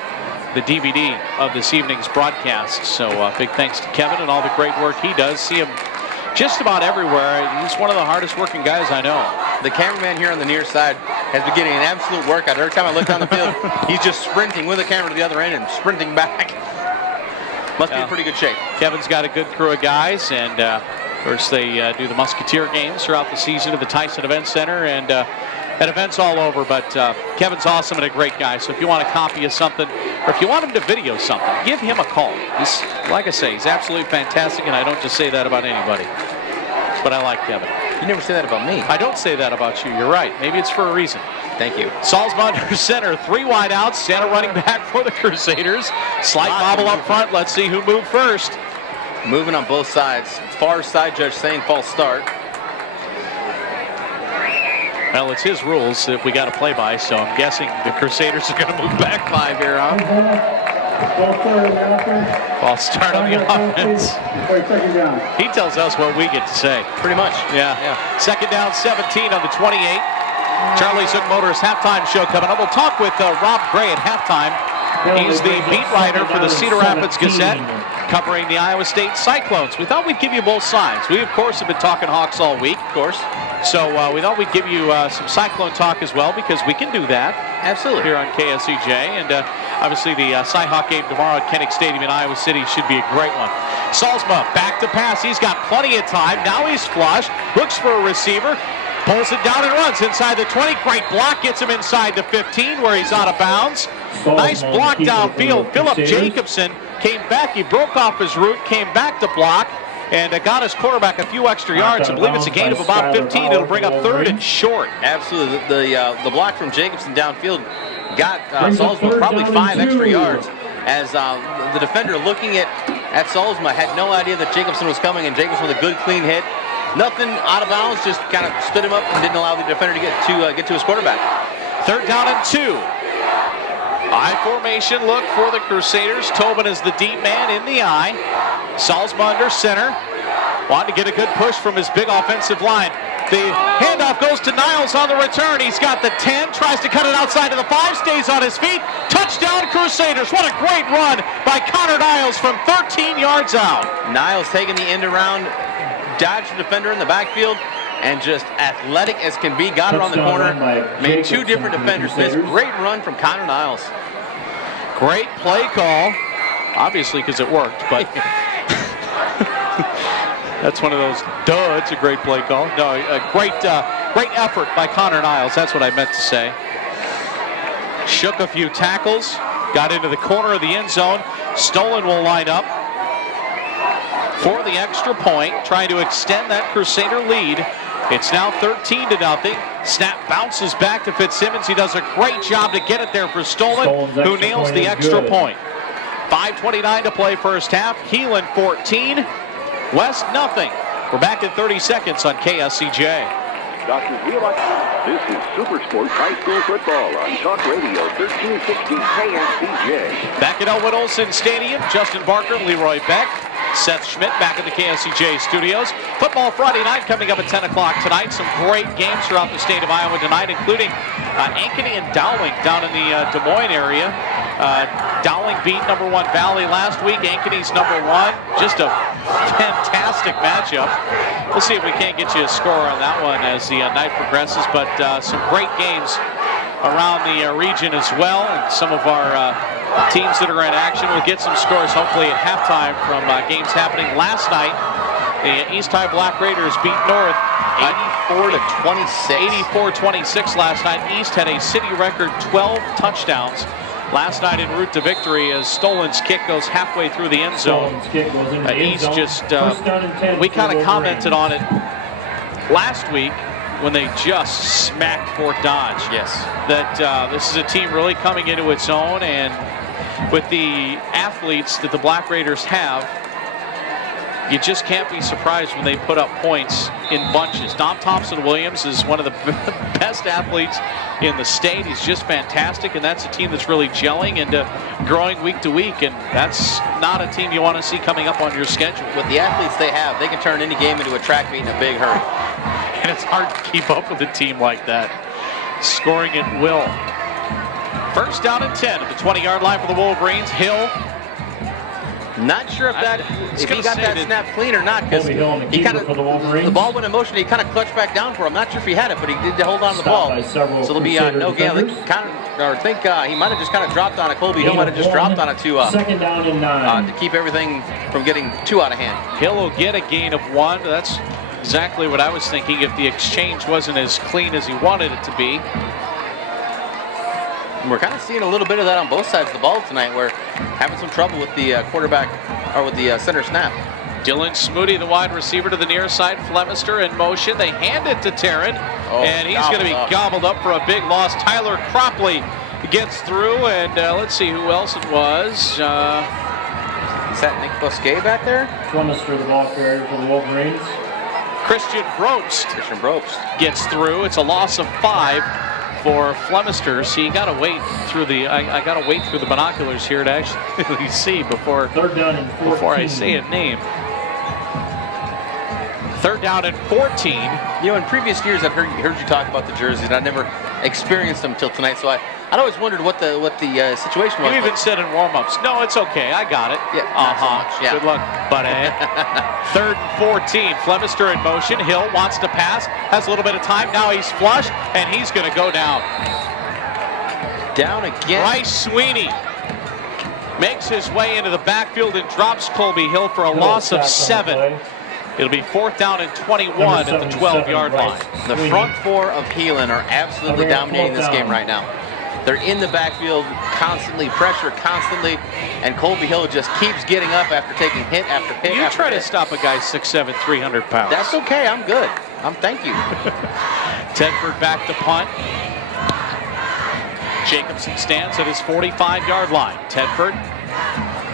the DVD of this evening's broadcast. So big thanks to Kevin and all the great work he does. See him just about everywhere. He's one of the hardest working guys I know. The cameraman here on the near side has been getting an absolute workout. Every time I look down the field, he's just sprinting with the camera to the other end and sprinting back. Must be in pretty good shape. Kevin's got a good crew of guys, and of course they do the Musketeer games throughout the season at the Tyson Event Center and at events all over. But Kevin's awesome and a great guy. So if you want a copy of something, or if you want him to video something, give him a call. He's, like I say, he's absolutely fantastic, and I don't just say that about anybody. But I like Kevin. You never say that about me. I don't say that about you. You're right. Maybe it's for a reason. Thank you. Solsma under center, 3 wide outs. Center running back for the Crusaders. Slight bobble up front. Let's see who moved first. Moving on both sides. Far side judge saying false start. Well, it's his rules that we got to play by, so I'm guessing the Crusaders are going to move back 5 here, huh? Ball start on the offense. Second down. He tells us what we get to say. Pretty much. Yeah. Second down, 17 on the 28. Charlie's Hook Motors halftime show coming up. We'll talk with Rob Gray at halftime. He's the beat writer for the Cedar Rapids Gazette, covering the Iowa State Cyclones. We thought we'd give you both sides. We, of course, have been talking Hawks all week, of course. So we thought we'd give you some Cyclone talk as well, because we can do that. Absolutely. Here on KSCJ. And obviously the Cy-Hawk game tomorrow at Kinnick Stadium in Iowa City should be a great one. Solsma back to pass. He's got plenty of time. Now he's flush. Looks for a receiver. Pulls it down and runs inside the 20. Great block. Gets him inside the 15 where he's out of bounds. Nice block downfield. Philip Jacobson came back. He broke off his route, came back to block, and got his quarterback a few extra yards. I believe it's a gain of about 15. It'll bring up third and short. Absolutely. The block from Jacobson downfield got Solsma probably 5 extra yards, as the defender looking at Solsma had no idea that Jacobson was coming, and Jacobson with a good clean hit. Nothing out of bounds, just kind of stood him up and didn't allow the defender to get to his quarterback. Third down and 2. I formation look for the Crusaders. Tobin is the deep man in the I. Solsma under center. Wanted to get a good push from his big offensive line. The handoff goes to Niles on the return. He's got the 10, tries to cut it outside of the 5, stays on his feet. Touchdown Crusaders. What a great run by Connor Niles from 13 yards out. Niles taking the end around, dodged the defender in the backfield, and just athletic as can be, got it on the corner, made 2 different defenders miss. Great run from Connor Niles. Great play call, obviously because it worked, but that's one of those, duh, it's a great play call. No, a great effort by Connor Niles, that's what I meant to say. Shook a few tackles, got into the corner of the end zone. Stolen will line up for the extra point, trying to extend that Crusader lead. It's now 13-0. Snap bounces back to Fitzsimmons. He does a great job to get it there for Stolen, who nails the extra point. 5:29 to play first half. Heelan 14, West nothing. We're back in 30 seconds on KSCJ. Dr. Wheelock. This is Super Sports High School Football on Talk Radio 1360 KSCJ. Back at Elwood Olson Stadium, Justin Barker, Leroy Beck, Seth Schmidt back at the KSCJ studios. Football Friday night coming up at 10 o'clock tonight. Some great games throughout the state of Iowa tonight, including Ankeny and Dowling down in the Des Moines area. Dowling beat #1 Valley last week. Ankeny's #1. Just a fantastic matchup. We'll see if we can't get you a score on that one as the night progresses, but some great games around the region as well, and some of our teams that are in action will get some scores hopefully at halftime from games happening last night. The East High Black Raiders beat North 84-26. 84-26 last night. East had a city record 12 touchdowns last night en route to victory as Stolen's kick goes halfway through the end zone. East just, we kind of commented on it last week when they just smacked Fort Dodge. Yes. That this is a team really coming into its own, and with the athletes that the Black Raiders have, you just can't be surprised when they put up points in bunches. Dom Thompson-Williams is one of the best athletes in the state. He's just fantastic, and that's a team that's really gelling and growing week to week, and that's not a team you want to see coming up on your schedule. With the athletes they have, they can turn any game into a track meet in a big hurry. And it's hard to keep up with a team like that. Scoring at will. First down and 10 at the 20-yard line for the Wolverines. Hill. Not sure if he got that snap clean or not, because he kind of, the ball went in motion. He kind of clutched back down for him. Not sure if he had it, but he did hold on to the ball. So there'll be no gain. I think he might have just kind of dropped on it. Colby Hill might have just dropped on it to keep everything from getting too out of hand. Hill will get a gain of 1. That's exactly what I was thinking if the exchange wasn't as clean as he wanted it to be. We're kind of seeing a little bit of that on both sides of the ball tonight. We're having some trouble with the quarterback, or with the center snap. Dylan Smoody, the wide receiver, to the near side. Flemister in motion. They hand it to Tarrant, and he's going to be gobbled up for a big loss. Tyler Cropley gets through, and let's see who else it was. Is that Nick Bosquet back there? Flemister, the ball carrier for the Wolverines. Christian Brobst gets through. It's a loss of 5 for Flemister. So you got to wait through the. I got to wait through the binoculars here to actually see before I say a name. 3rd down and 14. You know, in previous years, I've heard you talk about the jerseys, and I never experienced them until tonight. So I'd always wondered what the situation was. You even said in warm-ups, no, it's okay, I got it. Yeah, not so much, yeah. Good luck, buddy. 3rd and 14. Flemister in motion. Hill wants to pass, has a little bit of time. Now he's flush, and he's going to go down. Down again. Bryce Sweeney makes his way into the backfield and drops Colby Hill for a loss of 7. It'll be 4th down and 21 at the 12-yard line. The front four of Heelan are absolutely dominating this game right now. They're in the backfield constantly, pressure constantly, and Colby Hill just keeps getting up after taking hit after hit. You try to stop a guy 6'7", 300 pounds. That's okay, I'm good. Thank you. Tedford back to punt. Jacobson stands at his 45-yard line. Tedford,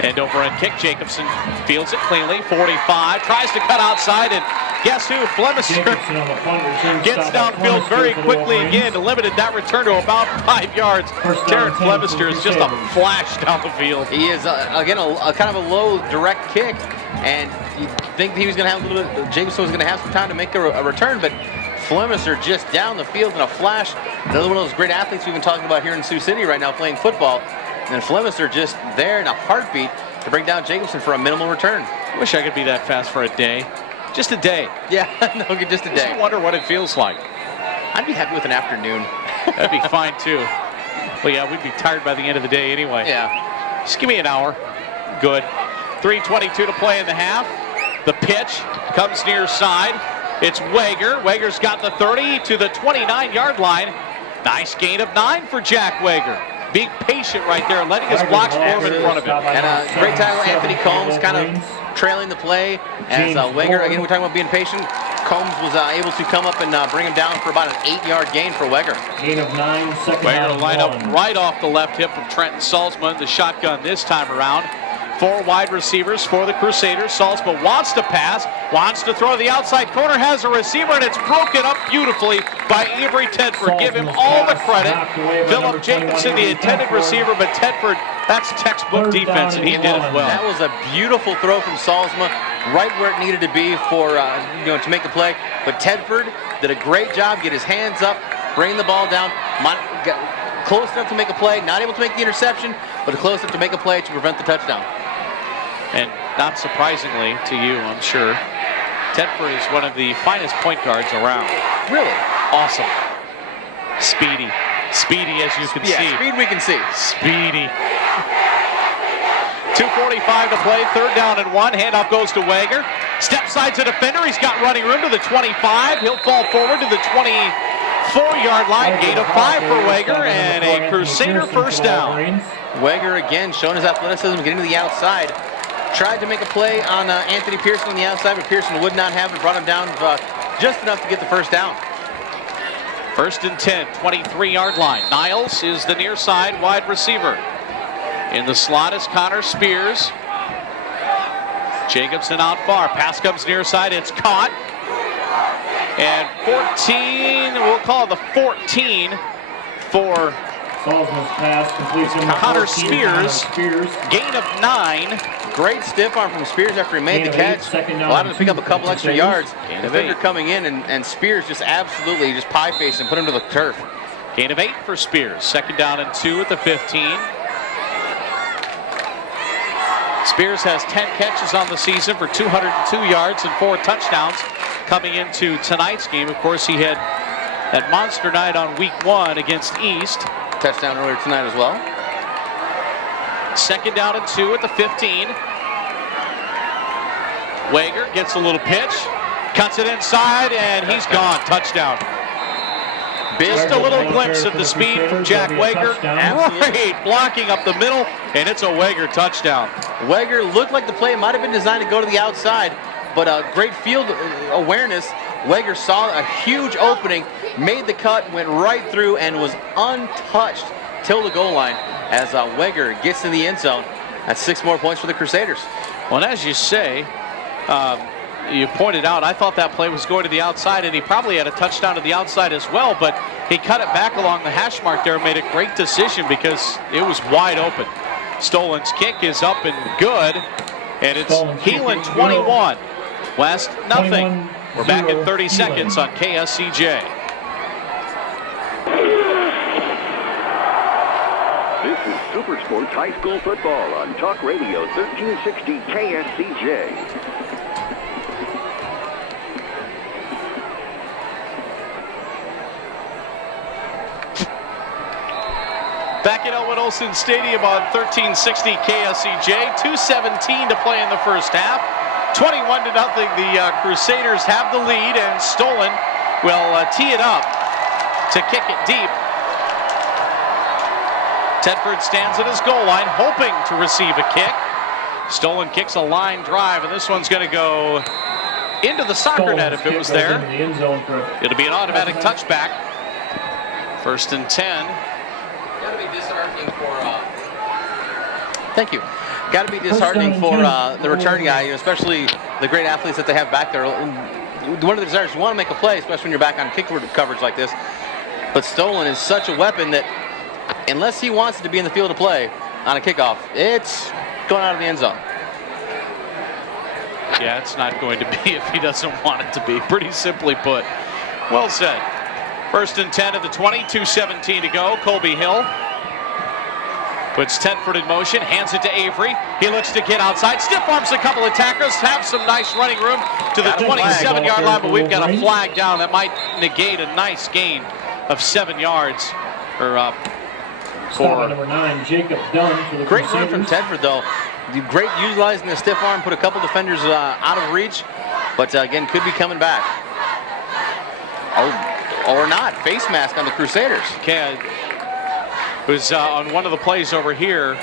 end over end kick. Jacobson fields it cleanly. 45, tries to cut outside, and guess who? Flemister gets downfield very quickly again, limited that return to about 5 yards. Terrence Flemister is just a flash down the field. He is, again, a kind of a low direct kick, and you think he was going to have a little bit, Jacobson was going to have some time to make a return, but Flemister just down the field in a flash. Another one of those great athletes we've been talking about here in Sioux City right now playing football. And Flemister just there in a heartbeat to bring down Jacobson for a minimal return. I wish I could be that fast for a day. Just a day. Yeah, no, just a day. Just wonder what it feels like. I'd be happy with an afternoon. That'd be fine too. Well, yeah, we'd be tired by the end of the day anyway. Yeah. Just give me an hour. Good. 3:22 to play in the half. The pitch comes near side. It's Wegher. Wegher's got the 30 to the 29-yard line. Nice gain of 9 for Jack Wegher. Being patient right there, letting his blocks form in front of him. And a great tackle, Anthony Combs, kind of trailing the play as Wegher, again, we're talking about being patient. Combs was able to come up and bring him down for about an 8-yard gain for Wegher. Gain of 9, second Wegher down, line up 1. right off the left hip of Trent Solsma, the shotgun this time around. 4 wide receivers for the Crusaders. Solsma wants to pass, wants to throw the outside corner, has a receiver, and it's broken up beautifully by Avery Tedford. Give him all the credit. Philip Jacobson, the intended receiver, but Tedford, that's textbook defense, and he did it well. That was a beautiful throw from Solsma, right where it needed to be for to make the play. But Tedford did a great job, get his hands up, bring the ball down. Close enough to make a play, not able to make the interception, but close enough to make a play to prevent the touchdown. And not surprisingly to you, I'm sure, Tedford is one of the finest point guards around. Really? Awesome. Speedy. Speedy, as you can see. Yeah, speed we can see. Speedy. 2:45 to play, 3rd down and 1. Handoff goes to Wegher. Step side's a defender. He's got running room to the 25. He'll fall forward to the 24-yard line. Gain of 5 for Wegher and a Crusader first down. Wegher again showing his athleticism, getting to the outside. Tried to make a play on Anthony Pearson on the outside, but Pearson would not have it. Brought him down just enough to get the first down. 1st and 10, 23-yard line. Niles is the near side wide receiver. In the slot is Connor Spears. Jacobson out far. Pass comes near side. It's caught. And 14, we'll call it the 14 for Solsman's pass completes Connor Spears. Gain of 9. Great stiff arm from Spears after he made the catch. Allowed him to pick up a couple extra yards. Defender coming in, and Spears just absolutely just pie-faced and put him to the turf. Gain of 8 for Spears. 2nd down and 2 at the 15. Spears has 10 catches on the season for 202 yards and 4 touchdowns. Coming into tonight's game, of course, he had that monster night on week 1 against East. Touchdown earlier tonight as well. 2nd down and 2 at the 15. Wegher gets a little pitch, cuts it inside, and he's gone. Touchdown. Just a little glimpse at the speed from Jack Wegher. Great blocking up the middle, and it's a Wegher touchdown. Wegher looked like the play might have been designed to go to the outside, but a great field awareness. Wegher saw a huge opening, made the cut, went right through, and was untouched till the goal line as Wegher gets in the end zone. That's 6 more points for the Crusaders. Well, and as you say, you pointed out, I thought that play was going to the outside, and he probably had a touchdown to the outside as well, but He cut it back along the hash mark there and made a great decision because it was wide open. Stolen's kick is up and good, and it's Heelan 21, West nothing. We're back in 30 seconds on KSCJ. This is Super Sports High School Football on Talk Radio 1360 KSCJ. Back at Elwood Olson Stadium on 1360 KSCJ. 2:17 to play in the first half. 21-0. The Crusaders have the lead, and Stolen will tee it up to kick it deep. Tedford stands at his goal line, hoping to receive a kick. Stolen kicks a line drive, and this one's going to go into the soccer net if it was there. It'll be an automatic touchback. 1st and 10. Got to be disheartening for. Thank you. Got to be disheartening for the return guy, especially the great athletes that they have back there. One of the desires, you want to make a play, especially when you're back on kick coverage like this. But Stolen is such a weapon that unless he wants it to be in the field of play on a kickoff, it's going out of the end zone. Yeah, it's not going to be if he doesn't want it to be. Pretty simply put. Well said. 1st and 10 at the 20, 2:17 to go. Colby Hill puts Tedford in motion, hands it to Avery. He looks to get outside, stiff arms a couple of tacklers, have some nice running room to the 27-yard line, but we've got a flag down that might negate a nice gain of 7 yards. For number 9, Jacob Dunn for the Great Crusaders. run from Tedford, though. Great utilizing the stiff arm, put a couple defenders out of reach, but again, could be coming back. Or not. Face mask on the Crusaders. Okay, was on one of the plays over here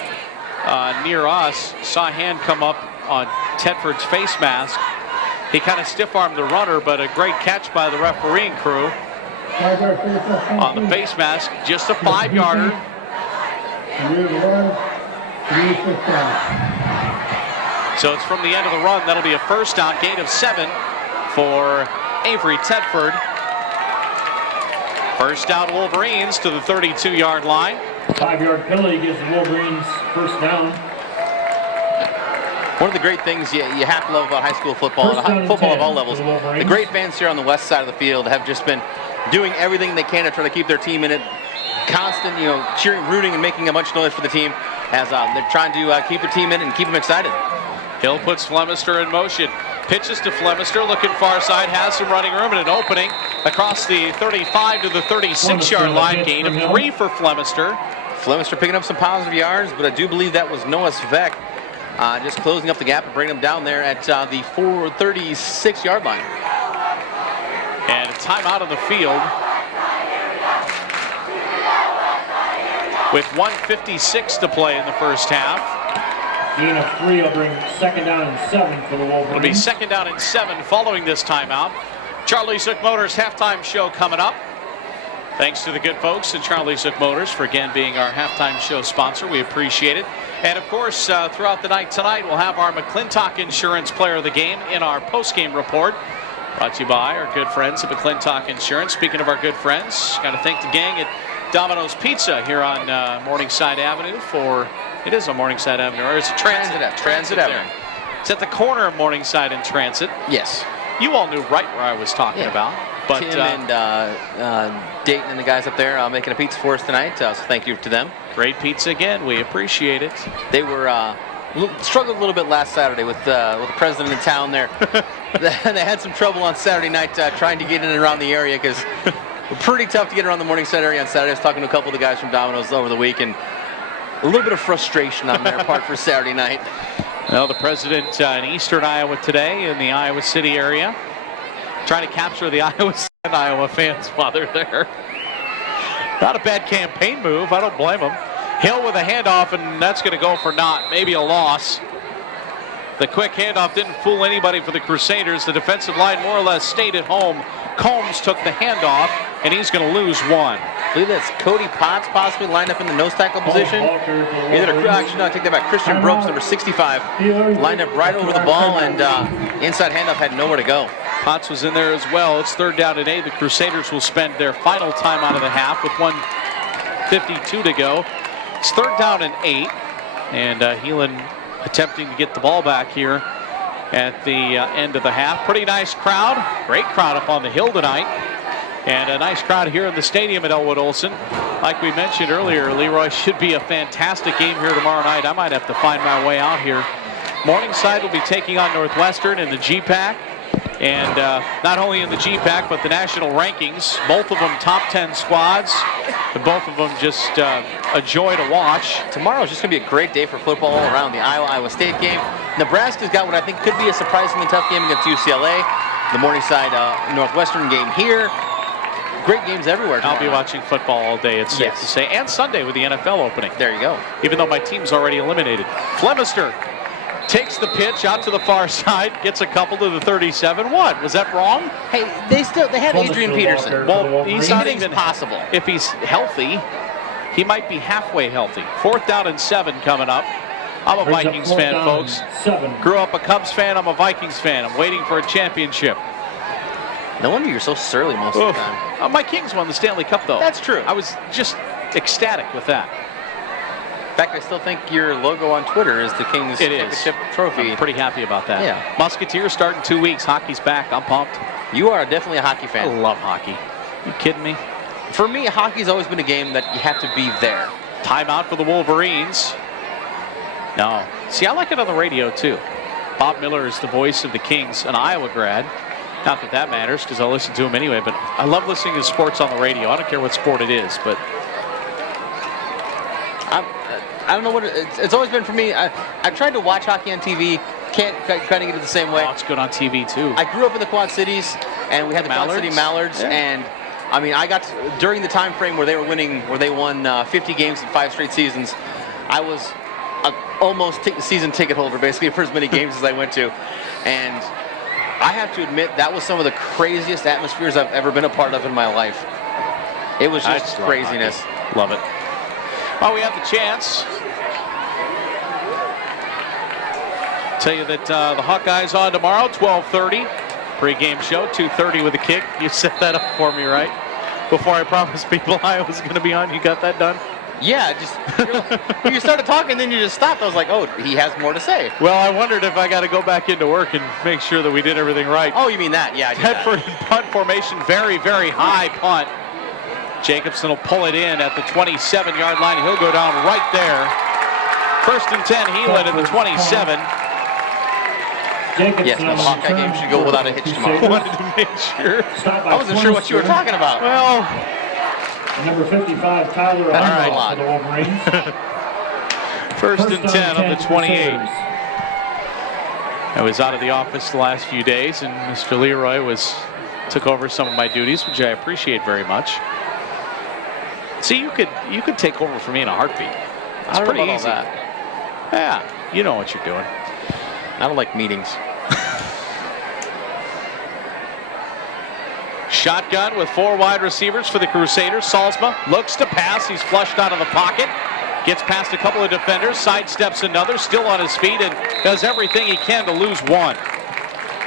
near us, saw a hand come up on Tedford's face mask. He kind of stiff-armed the runner, but a great catch by the refereeing crew on the face mask. Just a 5-yarder. So it's from the end of the run. That'll be a 1st down, gain of 7 for Avery Tedford. 1st down Wolverines to the 32-yard line. 5-yard penalty gives the Wolverines 1st down. One of the great things you have to love about high school football, and football of all levels, the great fans here on the west side of the field have just been doing everything they can to try to keep their team in it. Constant, cheering, rooting, and making a bunch of noise for the team as they're trying to keep the team in and keep them excited. Hill puts Flemister in motion. Pitches to Flemister, looking far side, has some running room and an opening across the 35 to the 36-yard line. Gain of 3 for Flemister. Flemister picking up some positive yards, but I do believe that was Noah Svek just closing up the gap and bringing them down there at the 36-yard line. And a timeout on the field with 1:56 to play in the first half. Gain of 3 will bring 2nd down and 7 for the Wolverines. It'll be 2nd down and 7 following this timeout. Charlie Zook Motors halftime show coming up. Thanks to the good folks at Charlie Zook Motors for again being our halftime show sponsor. We appreciate it. And of course, throughout the night tonight, we'll have our McClintock Insurance Player of the Game in our post-game report. Brought to you by our good friends at McClintock Insurance. Speaking of our good friends, got to thank the gang at Domino's Pizza here on Morningside Avenue for... It is on Morningside Avenue, or is it Transit? Transit Avenue. It's at the corner of Morningside and Transit. Yes. You all knew right where I was talking about. But Tim and Dayton and the guys up there making a pizza for us tonight, so thank you to them. Great pizza again. We appreciate it. They were struggled a little bit last Saturday with the president in town there. They had some trouble on Saturday night trying to get in and around the area because it's pretty tough to get around the Morningside area on Saturday. I was talking to a couple of the guys from Domino's over the week, and a little bit of frustration on their part for Saturday night. Well, the president in eastern Iowa today in the Iowa City area, trying to capture the Iowa fans while they're there. Not a bad campaign move. I don't blame him. Hill with a handoff, and that's going to go for naught. Maybe a loss. The quick handoff didn't fool anybody for the Crusaders. The defensive line more or less stayed at home. Combs took the handoff, and he's going to lose 1. I believe that's Cody Potts possibly lined up in the nose tackle position. Actually, no, I take that back. Christian Brooks, number 65, lined up right over the ball, and inside handoff had nowhere to go. Potts was in there as well. It's 3rd down and 8. The Crusaders will spend their final time out of the half with 1:52 to go. It's 3rd down and 8. And Heelan attempting to get the ball back here at the end of the half. Pretty nice crowd. Great crowd up on the hill tonight. And a nice crowd here in the stadium at Elwood Olson. Like we mentioned earlier, Leroy, should be a fantastic game here tomorrow night. I might have to find my way out here. Morningside will be taking on Northwestern in the GPAC. And not only in the GPAC, but the national rankings. Both of them top 10 squads. And both of them just a joy to watch. Tomorrow's just going to be a great day for football all around. The Iowa State game. Nebraska's got what I think could be a surprisingly tough game against UCLA. The Morningside Northwestern game here. Great games everywhere. I'll be watching football all day, it's safe to say. And Sunday with the NFL opening. There you go. Even though my team's already eliminated. Flemister takes the pitch out to the far side, gets a couple to the 37. What? Was that wrong? Hey, they had Adrian Peterson. Well, he's not even possible. If he's healthy, he might be halfway healthy. 4th down and 7 coming up. I'm a Vikings fan, folks. Grew up a Cubs fan. I'm a Vikings fan. I'm waiting for a championship. No wonder you're so surly most of the time. My Kings won the Stanley Cup, though. That's true. I was just ecstatic with that. In fact, I still think your logo on Twitter is the Kings championship trophy. I'm pretty happy about that. Yeah. Musketeers start in 2 weeks. Hockey's back. I'm pumped. You are definitely a hockey fan. I love hockey. You kidding me? For me, hockey's always been a game that you have to be there. Timeout for the Wolverines. No. See, I like it on the radio, too. Bob Miller is the voice of the Kings, an Iowa grad. Not that that matters, because I'll listen to him anyway, but I love listening to sports on the radio. I don't care what sport it is, but I don't know what it's always been for me. I tried to watch hockey on TV. Can't kind of get it the same way. Oh, it's good on TV, too. I grew up in the Quad Cities, and we had the Quad City Mallards, and I mean, I got during the time frame where they were winning, where they won 50 games in 5 straight seasons. I was almost season ticket holder, basically, for as many games as I went to, and I have to admit that was some of the craziest atmospheres I've ever been a part of in my life. It was just craziness. Love it. Well, we have the chance. Tell you that the Hawkeyes on tomorrow, 12:30. Pre-game show, 2:30 with a kick. You set that up for me, right? Before I promised people I was going to be on, you got that done? Yeah, just you started talking, then you just stopped. I was like, oh, he has more to say. Well, I wondered if I got to go back into work and make sure that we did everything right. Oh, you mean that? Yeah, I did Tedford punt formation, very, very high punt. Jacobson will pull it in at the 27-yard line. He'll go down right there. 1st and 10, Heelan at the 27. Yes, the Hawkeye game should go without a hitch tomorrow. I wanted to make sure. I wasn't sure what you were talking about. Well, Number 55, Tyler All for the Wolverines. 1st and 10 on the 28. I was out of the office the last few days, and Mr. Leroy took over some of my duties, which I appreciate very much. See, you could take over for me in a heartbeat. It's pretty easy. Yeah, you know what you're doing. I don't like meetings. Shotgun with 4 wide receivers for the Crusaders. Solsma looks to pass. He's flushed out of the pocket. Gets past a couple of defenders. Sidesteps another. Still on his feet and does everything he can to lose one.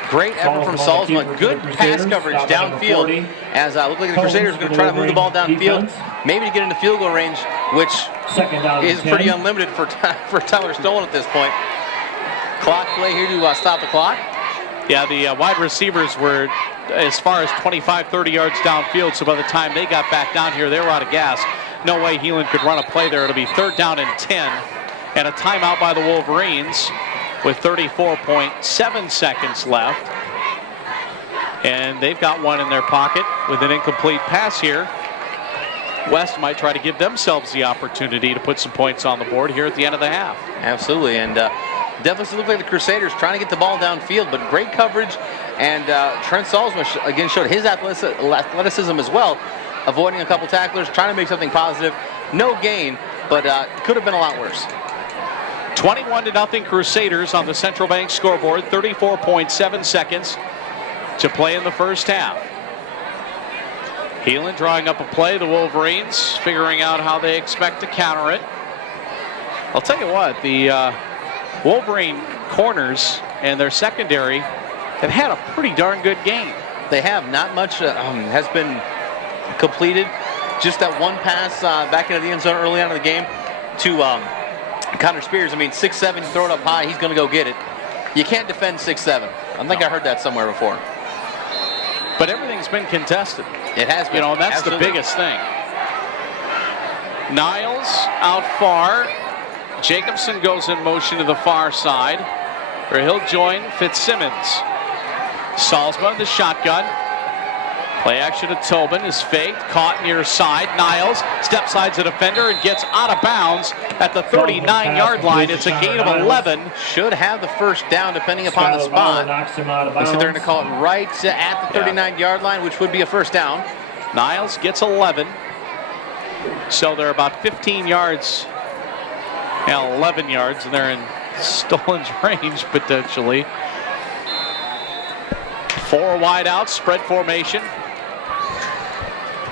Great effort from Solsma. Good pass coverage downfield. As it looked like the Crusaders are going to try to move the ball downfield. Maybe to get into field goal range, which is pretty unlimited for Tyler Stolen at this point. Clock play here to stop the clock. Yeah, the wide receivers were as far as 25, 30 yards downfield, so by the time they got back down here, they were out of gas. No way Heelan could run a play there. It'll be 3rd down and 10, and a timeout by the Wolverines with 34.7 seconds left. And they've got one in their pocket with an incomplete pass here. West might try to give themselves the opportunity to put some points on the board here at the end of the half. Absolutely, and definitely looked like the Crusaders trying to get the ball downfield, but great coverage. And Trent Solsma again showed his athleticism as well, avoiding a couple tacklers, trying to make something positive. No gain, but could have been a lot worse. 21-0 Crusaders on the Central Bank scoreboard. 34.7 seconds to play in the first half. Heelan drawing up a play. The Wolverines figuring out how they expect to counter it. I'll tell you what, the Wolverine corners and their secondary have had a pretty darn good game. They have. Not much has been completed. Just that one pass back into the end zone early on in the game to Connor Spears. I mean, 6'7", throw it up high, he's going to go get it. You can't defend 6'7". I think I heard that somewhere before. But everything's been contested. It has been. You know, and that's Absolutely. The biggest thing. Niles out far. Jacobson goes in motion to the far side, where he'll join Fitzsimmons. Solsma, the shotgun. Play action to Tobin is faked, caught near side. Niles step-sides the defender and gets out of bounds at the 39-yard line. It's a gain of 11. Should have the first down depending upon the spot. So they're going to call it right at the 39-yard line, which would be a first down. Niles gets 11. So they're about 15 yards, 11 yards, and they're in Stolen's range potentially. 4 wide out, spread formation.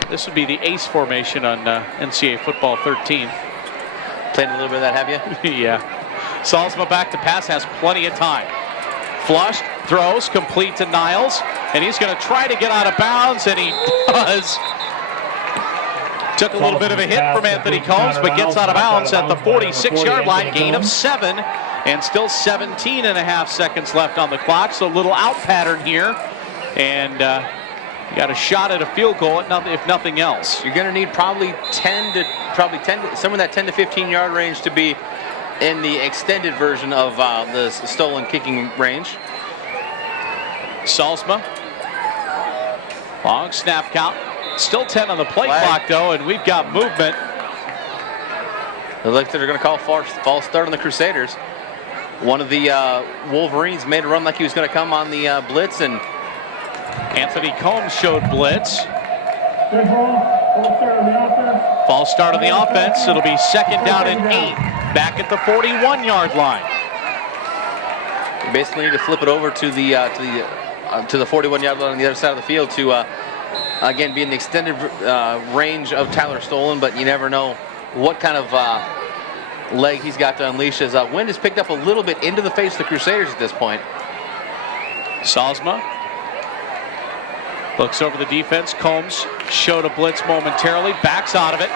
This would be the ace formation on NCAA Football 13. Played a little bit of that, have you? Yeah. Solsma back to pass, has plenty of time. Flushed, throws, complete to Niles, and he's going to try to get out of bounds, and he does. Took a little bit of a hit from Anthony Combs, but gets out of bounds at the 46-yard line, gain of 7, and still 17 and a half seconds left on the clock, so a little out pattern here, and got a shot at a field goal, if nothing else. You're going to need probably 10 to somewhere in that 10 to 15-yard range to be in the extended version of the stolen kicking range. Salzma, long snap count. Still 10 on the play clock, though, and we've got movement. It looks like they're going to call false start on the Crusaders. One of the Wolverines made a run like he was going to come on the blitz, and Anthony Combs showed blitz. Good ball. False start on the offense. False start on the offense. It'll be second down and 8, back at the 41-yard line. You basically need to flip it over to the 41-yard line on the other side of the field to again be in the extended range of Tyler Stolen, but you never know what kind of leg he's got to unleash as wind has picked up a little bit into the face of the Crusaders at this point. Salzma looks over the defense. Combs showed a blitz momentarily, backs out of it.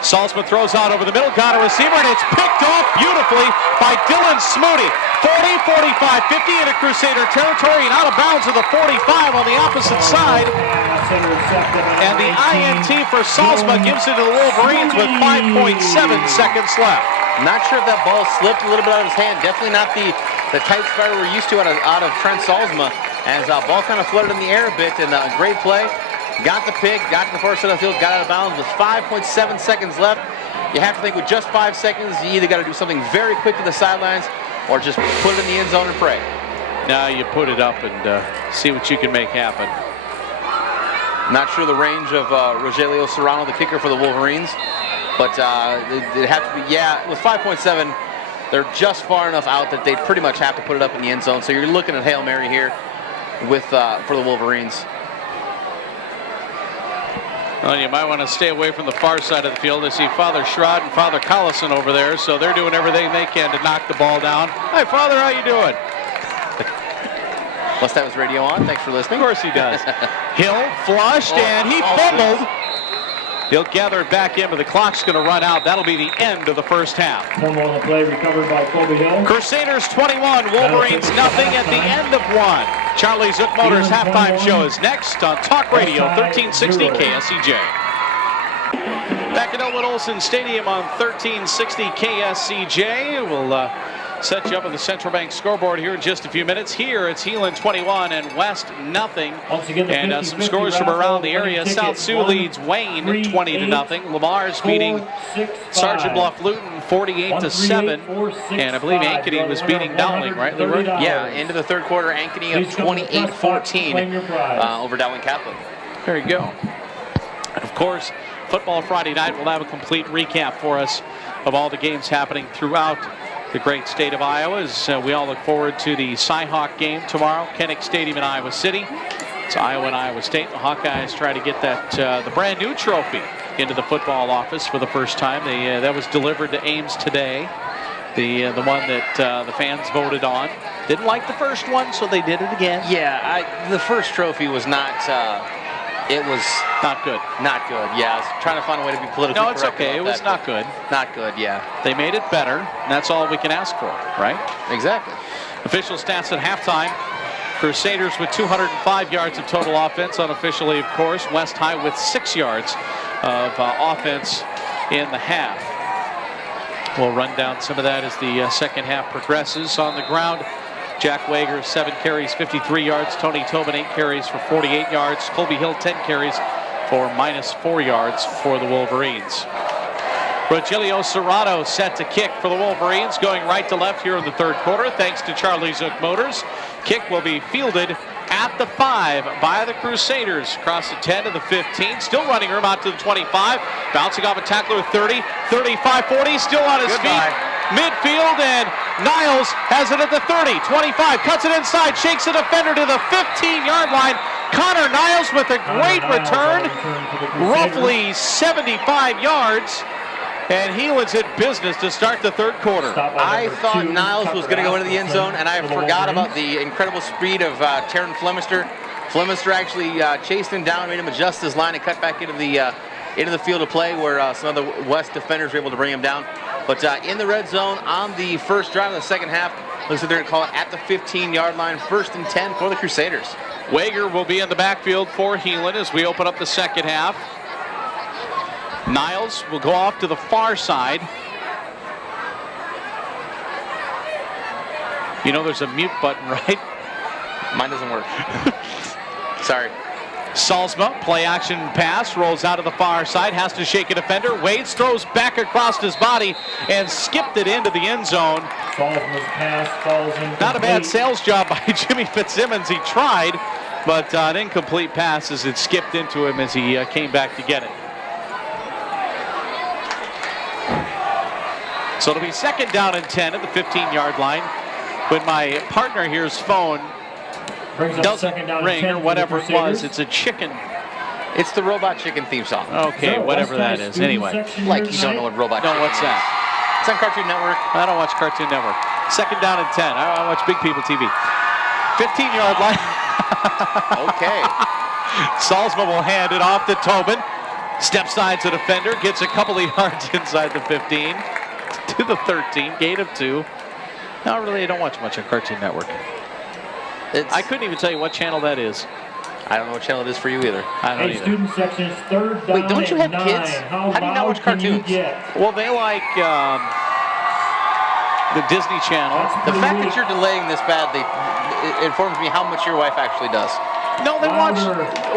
Salzma throws out over the middle, got a receiver, and it's picked off beautifully by Dylan Smoody. 40, 45, 50 into Crusader territory and out of bounds to the 45 on the opposite side. And the INT for Salzma gives it to the Wolverines with 5.7 seconds left. Not sure if that ball slipped a little bit out of his hand. Definitely not the tight spiral we're used to out of Trent Solsma. As ball kind of floated in the air a bit, and a great play. Got the pick, got to the first side of the field, got out of bounds with 5.7 seconds left. You have to think with just 5 seconds, you either got to do something very quick to the sidelines or just put it in the end zone and pray. Now you put it up and see what you can make happen. Not sure the range of Rogelio Serrano, the kicker for the Wolverines, but it'd have to be, yeah, with 5.7, they're just far enough out that they'd pretty much have to put it up in the end zone. So you're looking at Hail Mary here with for the Wolverines. Well, you might want to stay away from the far side of the field. I see Father Schrod and Father Collison over there, so they're doing everything they can to knock the ball down. Hi, Father, how you doing? Must have his radio on. Thanks for listening. Of course he does. Hill flushed, and he fumbled. He'll gather it back in, but the clock's going to run out. That'll be the end of the first half. Fumble on the play recovered by Colby Hill. Crusaders 21, Wolverines nothing at the end of 1. Charlie Zook Motors halftime show is next on Talk Radio 1360 KSCJ. Back at Elwood Olson Stadium on 1360 KSCJ. We'll set you up with the Central Bank scoreboard here in just a few minutes. Here it's Heelan 21 and West nothing. And some scores from around the area. South Sioux leads Wayne 20-0. Lamar's beating Sergeant Bluff Luton 48-7. And I believe Ankeny was beating Dowling, right, Leroy? Yeah, into the third quarter, Ankeny of 28-14 over Dowling Catholic. There you go. And of course, Football Friday night will have a complete recap for us of all the games happening throughout the great state of Iowa, as we all look forward to the Cyhawk game tomorrow, Kinnick Stadium in Iowa City. It's Iowa and Iowa State. The Hawkeyes try to get that the brand new trophy into the football office for the first time. That was delivered to Ames today. The one that the fans voted on. Didn't like the first one, so they did it again. Yeah, the first trophy was not. It was not good. Not good. Yeah, I was trying to find a way to be politically correct. No, it's okay. It was not good. Not good. Yeah. They made it better, and that's all we can ask for, right? Exactly. Official stats at halftime. Crusaders with 205 yards of total offense, unofficially, of course. West High with 6 yards of offense in the half. We'll run down some of that as the second half progresses. On the ground, Jack Wegher, 7 carries, 53 yards. Tony Tobin, 8 carries for 48 yards. Colby Hill, 10 carries for -4 yards for the Wolverines. Rogelio Serrato set to kick for the Wolverines, going right to left here in the third quarter, thanks to Charlie Zook Motors. Kick will be fielded at the 5 by the Crusaders. Across the 10 to the 15, still running room out to the 25. Bouncing off a tackler 30, 35, 40, still on his feet. Midfield, and Niles has it at the 30, 25, cuts it inside, shakes the defender to the 15-yard line. Connor Niles with a great return, roughly 75 yards. And Heelan's in business to start the third quarter. I thought Niles was going to go into the end zone, and I forgot about the incredible speed of Terran Flemister. Flemister actually chased him down, made him adjust his line, and cut back into the field of play where some of the West defenders were able to bring him down. But in the red zone on the first drive of the second half, looks like they're going to call it at the 15-yard line, 1st and 10 for the Crusaders. Wegher will be in the backfield for Heelan as we open up the second half. Niles will go off to the far side. You know there's a mute button, right? Mine doesn't work. Sorry. Salzma, play action pass, rolls out of the far side, has to shake a defender. Wades throws back across his body and skipped it into the end zone. Salzma's pass falls incomplete. Not a bad sales job by Jimmy Fitzsimmons. He tried, but an incomplete pass as it skipped into him as he came back to get it. So it'll be 2nd down and 10 at the 15-yard line. When my partner hears phone doesn't ring or whatever it was, it's a chicken. It's the Robot Chicken theme song. Okay, whatever that is. Anyway. Like you don't know what Robot Chicken is. No, what's that? It's on Cartoon Network. I don't watch Cartoon Network. 2nd down and 10. I watch Big People TV. 15-yard line. Okay. Salzma will hand it off to Tobin. Step side to defender. Gets a couple of yards inside the 15. To the 13, gain of 2. No, really, I don't watch much on Cartoon Network. I couldn't even tell you what channel that is. I don't know what channel it is for you either. I don't either. Student section's 3rd down. Wait, don't you have 9. kids? How do you not watch cartoons? Well, they like the Disney Channel. The fact that you're delaying this badly it informs me how much your wife actually does. No, they watch.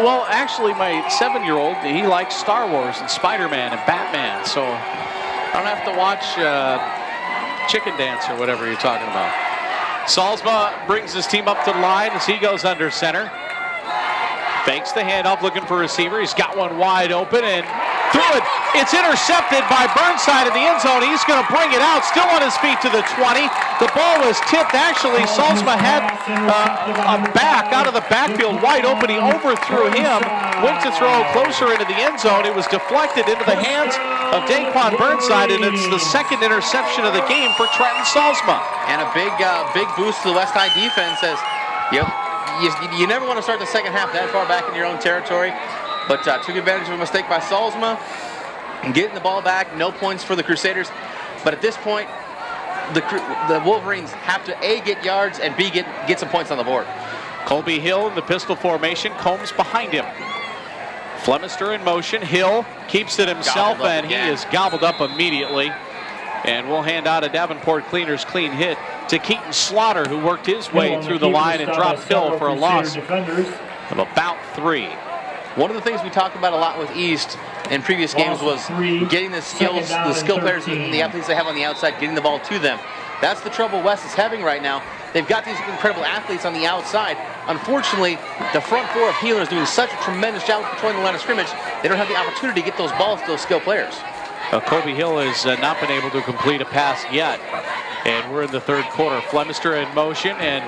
Well, actually, my 7-year-old, he likes Star Wars and Spider-Man and Batman, so I don't have to watch Chicken Dance or whatever you're talking about. Salzma brings his team up to the line as he goes under center. Fakes the handoff, looking for a receiver. He's got one wide open and threw it. It's intercepted by Burnside in the end zone. He's going to bring it out, still on his feet to the 20. The ball was tipped. Actually, Salzma had a back out of the backfield wide open. He overthrew him. Went to throw closer into the end zone. It was deflected into the hands of Daquan Burnside, and it's the 2nd interception of the game for Trent Solsma. And a big boost to the West High defense as you never want to start the second half that far back in your own territory, but took advantage of a mistake by Salzma and getting the ball back. No points for the Crusaders, but at this point, the Wolverines have to A, get yards, and B, get some points on the board. Colby Hill in the pistol formation. Combs behind him. Flemister in motion. Hill keeps it himself, and he is gobbled up immediately. And we'll hand out a Davenport Cleaners clean hit to Keaton Slaughter, who worked his way through the line and dropped Hill for a loss of about 3. One of the things we talked about a lot with East in previous games was getting the skill players and the athletes they have on the outside, getting the ball to them. That's the trouble West is having right now. They've got these incredible athletes on the outside. Unfortunately, the front 4 of Heelan is doing such a tremendous job of controlling the line of scrimmage, they don't have the opportunity to get those balls to those skill players. Colby Hill has not been able to complete a pass yet. And we're in the third quarter. Flemister in motion, and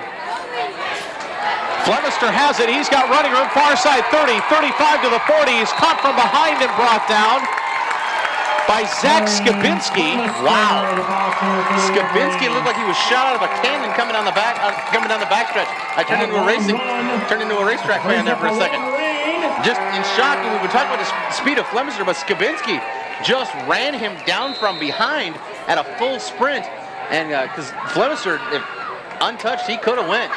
Flemister has it. He's got running room, far side 30, 35 to the 40. He's caught from behind and brought down. by Zach Skabinski. Wow. Skabinski looked like he was shot out of a cannon coming down the backstretch. I turned into a racetrack fan there for a second. Just in shock, we were talking about the speed of Flemister, but Skabinski just ran him down from behind at a full sprint. And because Flemister, if untouched, he could have went.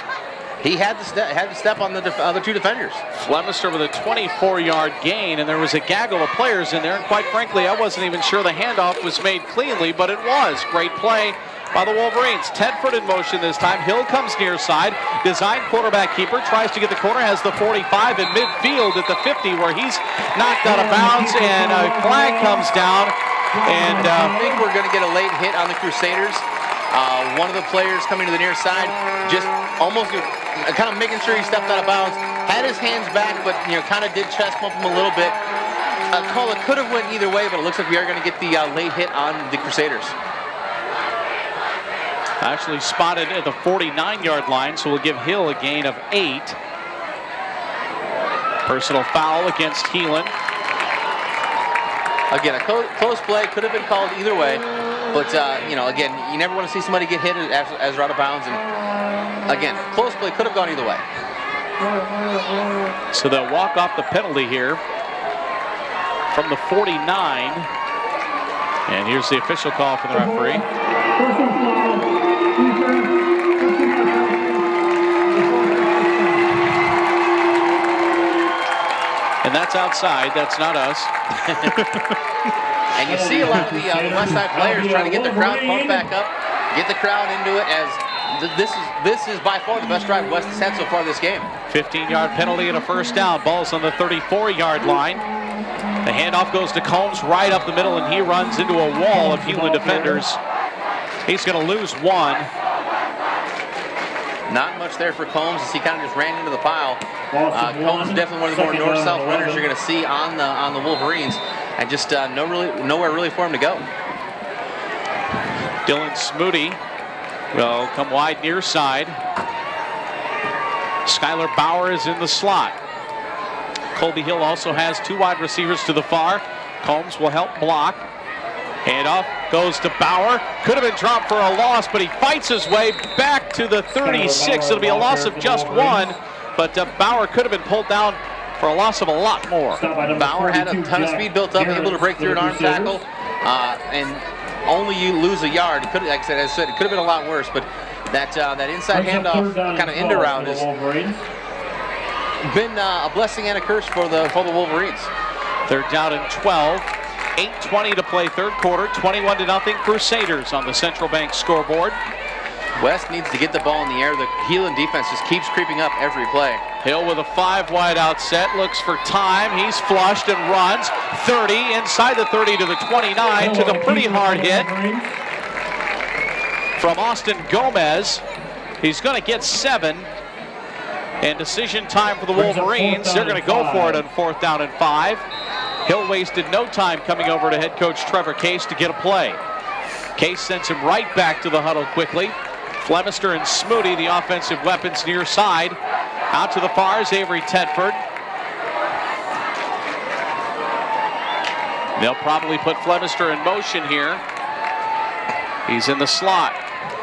He had to step on the other two defenders. Flemister with a 24-yard gain, and there was a gaggle of players in there. And quite frankly, I wasn't even sure the handoff was made cleanly, but it was. Great play by the Wolverines. Tedford in motion this time. Hill comes near side. Design quarterback keeper tries to get the corner. Has the 45 in midfield at the 50, where he's knocked out of bounds, and a flag comes down. And I think we're going to get a late hit on the Crusaders. One of the players coming to the near side, just almost kind of making sure he stepped out of bounds, had his hands back, but kind of did chest bump him a little bit. A call that could have went either way, but it looks like we are going to get the late hit on the Crusaders. Actually spotted at the 49-yard line, so we'll give Hill a gain of 8. Personal foul against Heelan. Again, a close play, could have been called either way. But, again, you never want to see somebody get hit as they're out of bounds. And, again, close play could have gone either way. So they'll walk off the penalty here from the 49. And here's the official call from the referee. And that's outside. That's not us. And you see a lot of the West Side players trying to get the crowd pumped back up, get the crowd into it, as this is by far the best drive West has had so far this game. 15-yard penalty and a first down. Ball's on the 34-yard line. The handoff goes to Combs right up the middle, and he runs into a wall of Heelan defenders. He's going to lose one. Not much there for Combs as he kind of just ran into the pile. Combs is definitely one of the more north-south runners you're going to see on the Wolverines, and just nowhere really for him to go. Dylan Smoody will come wide near side. Skylar Bauer is in the slot. Colby Hill also has two wide receivers to the far. Combs will help block. Handoff goes to Bauer. Could have been dropped for a loss, but he fights his way back to the 36. It'll be a loss of just one, but Bauer could have been pulled down for a loss of a lot more. Bauer had a ton of speed built up, able to break through an arm tackle, and only you lose a yard. It could, like I said, it could have been a lot worse, but that inside handoff kind of end around has been a blessing and a curse for the Wolverines. They're down in 12. 8:20 to play third quarter. 21-0 Crusaders on the Central Bank scoreboard. West needs to get the ball in the air. The Heelan defense just keeps creeping up every play. Hill with a 5-wide out set, looks for time. He's flushed and runs 30 inside the 30 to the 29. Took a pretty hard hit from Austin Gomez. He's going to get 7. And decision time for the Wolverines. They're going to go for it on 4th down and 5. Hill wasted no time coming over to head coach Trevor Case to get a play. Case sends him right back to the huddle quickly. Flemister and Smoody, the offensive weapons near side. Out to the far is Avery Tedford. They'll probably put Flemister in motion here. He's in the slot.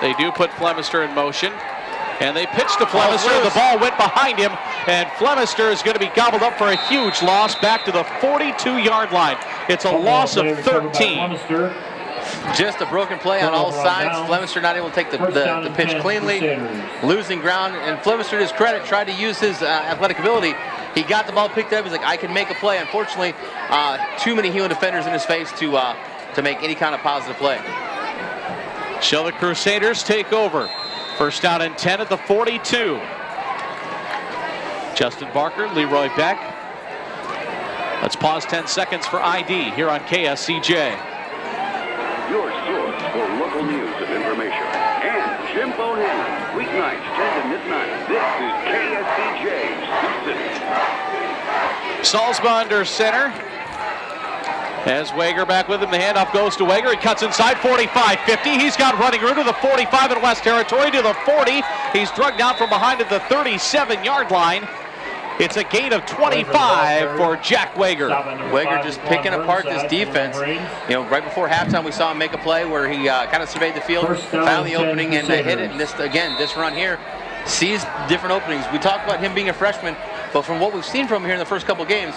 They do put Flemister in motion. And they pitch to Flemister. The ball went behind him, and Flemister is going to be gobbled up for a huge loss back to the 42-yard line. It's a loss of 13. Just a broken play on all sides. Flemister not able to take the pitch cleanly, losing ground. And Flemister, to his credit, tried to use his athletic ability. He got the ball picked up. He's like, I can make a play. Unfortunately, too many Heelan defenders in his face to make any kind of positive play. Shall the Crusaders take over? First down and 10 at the 42. Justin Barker, Leroy Beck. Let's pause 10 seconds for ID here on KSCJ. Your source for local news and information. And Jim Bohannon, weeknights 10 to midnight. This is KSCJ, Sioux City. Solsma under center. As Wegher back with him, the handoff goes to Wegher. He cuts inside, 45-50. He's got running room to the 45 in West Territory, to the 40. He's drugged out from behind at the 37-yard line. It's a gain of 25 for Jack Wegher. Wegher just picking apart this defense. You know, right before halftime, we saw him make a play where he kind of surveyed the field, found the opening, and hit it. And this run here sees different openings. We talked about him being a freshman, but from what we've seen from him here in the first couple games,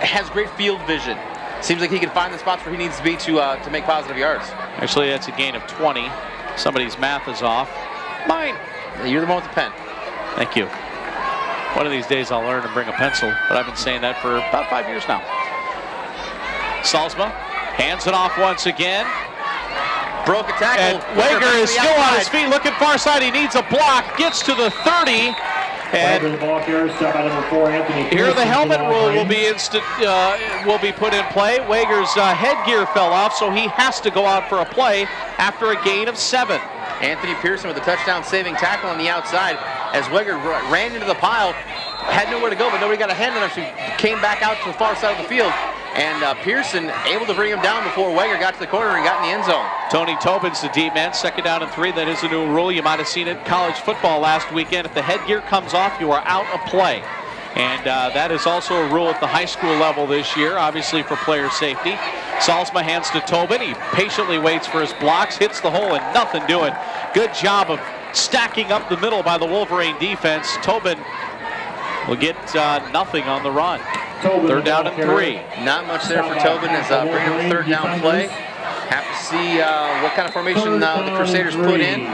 has great field vision. Seems like he can find the spots where he needs to be to make positive yards. Actually, that's a gain of 20. Somebody's math is off. Mine. You're the one with the pen. Thank you. One of these days I'll learn to bring a pencil, but I've been saying that for about 5 years now. Solsma hands it off once again. Broke a tackle. And Wegher is still on his feet, looking far side. He needs a block. Gets to the 30. And here the helmet rule will be put in play. Wegher's headgear fell off, so he has to go out for a play after a gain of 7. Anthony Pearson with a touchdown-saving tackle on the outside as Wegher ran into the pile, had nowhere to go, but nobody got a hand on him, so he came back out to the far side of the field. And Pearson able to bring him down before Wegher got to the corner and got in the end zone. Tony Tobin's the deep man, 2nd down and 3. That is a new rule. You might have seen it in college football last weekend. If the headgear comes off, you are out of play. And that is also a rule at the high school level this year, obviously for player safety. Solsma hands to Tobin. He patiently waits for his blocks, hits the hole, and nothing doing. Good job of stacking up the middle by the Wolverine defense. Tobin will get nothing on the run. 3rd down and 3. Not much there for Tobin as bringing up a 3rd down play. Have to see what kind of formation the Crusaders put in.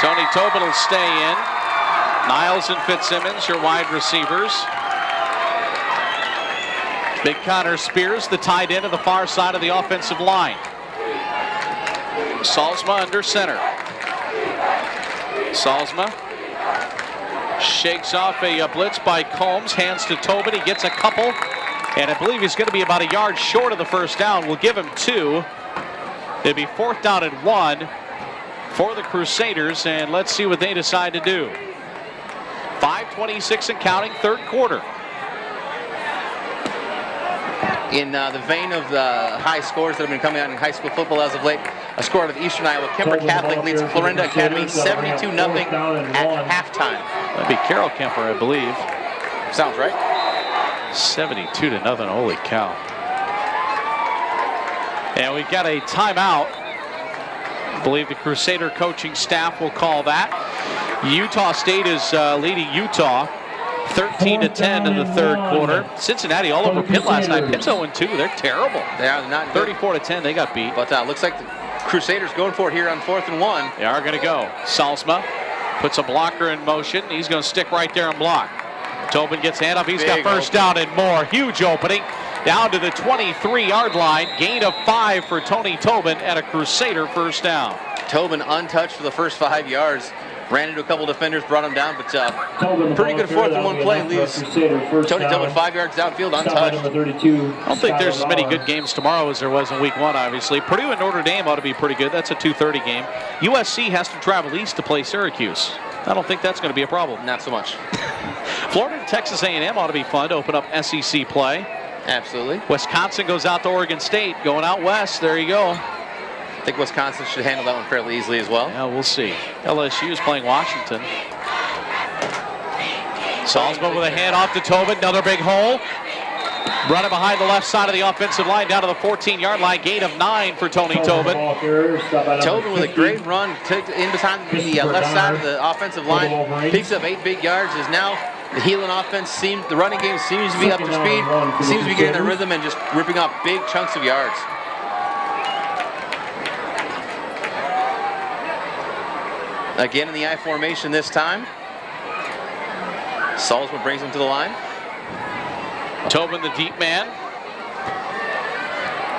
Tony Tobin will stay in. Niles and Fitzsimmons, your wide receivers. Big Connor Spears, the tight end of the far side of the offensive line. Solsma under center. Solsma shakes off a blitz by Combs, hands to Tobin. He gets a couple, and I believe he's going to be about a yard short of the 1st down. We'll give him 2. It'll be 4th down and 1 for the Crusaders, and let's see what they decide to do. 5:26 and counting, 3rd quarter. In the vein of the high scores that have been coming out in high school football as of late, a score out of Eastern Iowa. Kemper Catholic leads Florinda Academy 72-0 at halftime. That'd be Carroll Kemper, I believe. Sounds right. 72-0, holy cow. And we've got a timeout. I believe the Crusader coaching staff will call that. Utah State is leading Utah 13-10 in the 3rd quarter. Cincinnati all over Pitt last night. Pitt's 0-2. They're terrible. They are not 34-10. They got beat. But looks like the Crusaders going for it here on 4th and 1. They are going to go. Salzma puts a blocker in motion. He's going to stick right there and block. Tobin gets hand up. He's got 1st down and more. Huge opening. Down to the 23-yard line. Gain of 5 for Tony Tobin and a Crusader 1st down. Tobin untouched for the first 5 yards. Ran into a couple defenders, brought him down, but pretty good 4th and 1 play. Leaves Tony Tobin 5 yards downfield untouched. I don't think there's as many good games tomorrow as there was in week 1, obviously. Purdue and Notre Dame ought to be pretty good. That's a 2:30 game. USC has to travel east to play Syracuse. I don't think that's going to be a problem. Not so much. Florida and Texas A&M ought to be fun to open up SEC play. Absolutely. Wisconsin goes out to Oregon State, going out west. There you go. I think Wisconsin should handle that one fairly easily as well. Yeah, we'll see. LSU is playing Washington. Salzman with a hand off to Tobin. Another big hole. Running behind the left side of the offensive line down to the 14-yard line. Gain of 9 for Tony Tobin. Tobin with a great run. In behind the left side of the offensive line. Picks up 8 big yards. Is now the Heelan offense the running game seems to be up to speed. Seems to be getting their rhythm and just ripping off big chunks of yards. Again in the I formation this time. Salzman brings him to the line. Tobin the deep man.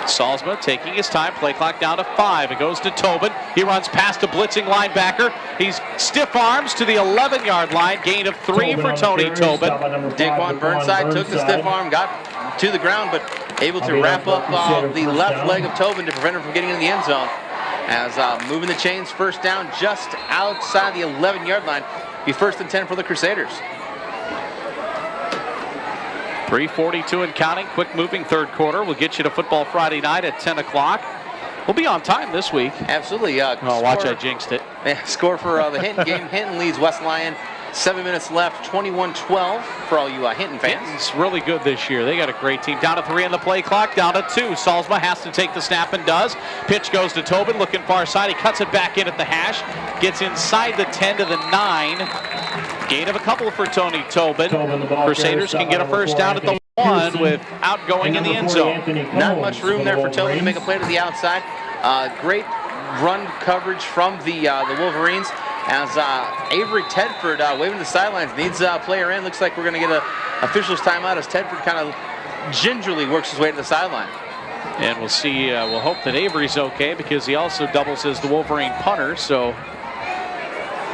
Salzman taking his time. Play clock down to 5. It goes to Tobin. He runs past a blitzing linebacker. He's stiff arms to the 11-yard line. Gain of 3 for Tony Tobin. Daquan Burnside took the stiff arm, got to the ground, but able to wrap up the left leg of Tobin to prevent him from getting in the end zone. As moving the chains, 1st down just outside the 11-yard line. Be 1st and 10 for the Crusaders. 3:42 and counting. Quick moving 3rd quarter. We'll get you to Football Friday night at 10 o'clock. We'll be on time this week. Absolutely. Oh, watch, I jinxed it. Score for the Hinton game. Hinton leads West Lyon 7 minutes left, 21-12 for all you Hinton fans. Hinton's really good this year. They got a great team. Down to 3 on the play clock, down to 2. Solsma has to take the snap and does. Pitch goes to Tobin, looking far side. He cuts it back in at the hash. Gets inside the 10 to the 9. Gain of a couple for Tony Tobin. Crusaders can get a first down at the 1 without going in the end zone. Not much room there for Tobin to make a play to the outside. Great run coverage from the Wolverines. As Avery Tedford waving to the sidelines, needs a player in. Looks like we're going to get an official's timeout as Tedford kind of gingerly works his way to the sideline. And we'll see, we'll hope that Avery's okay because he also doubles as the Wolverine punter, so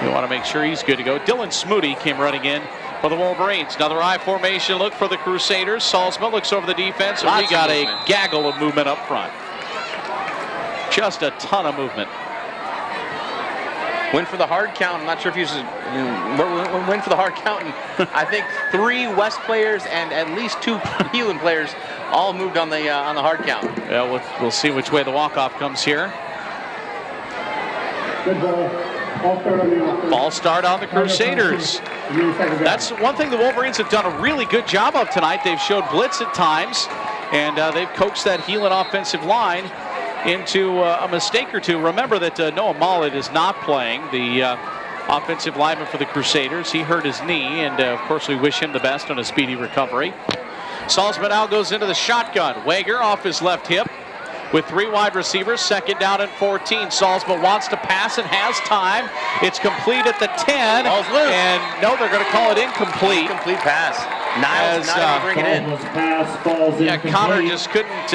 you want to make sure he's good to go. Dylan Smoody came running in for the Wolverines. Another I formation look for the Crusaders. Salzman looks over the defense, and we got a gaggle of movement up front. Just a ton of movement. Went for the hard count. I'm not sure if he was went for the hard count. And I think 3 West players and at least 2 Heelan players all moved on the hard count. Yeah, we'll see which way the walk-off comes here. Good ball. Ball start on the Crusaders. That's one thing the Wolverines have done a really good job of tonight. They've showed blitz at times, and they've coaxed that Heelan offensive line into a mistake or two. Remember that Noah Mollett is not playing, the offensive lineman for the Crusaders. He hurt his knee, and of course we wish him the best on a speedy recovery. Salzman now goes into the shotgun. Wegher off his left hip with 3 wide receivers. 2nd down and 14. Salzman wants to pass and has time. It's complete at the 10. Ball's loose. And no, they're going to call it incomplete. Incomplete pass. Niles not able to bring it in. Yeah, Connor just couldn't.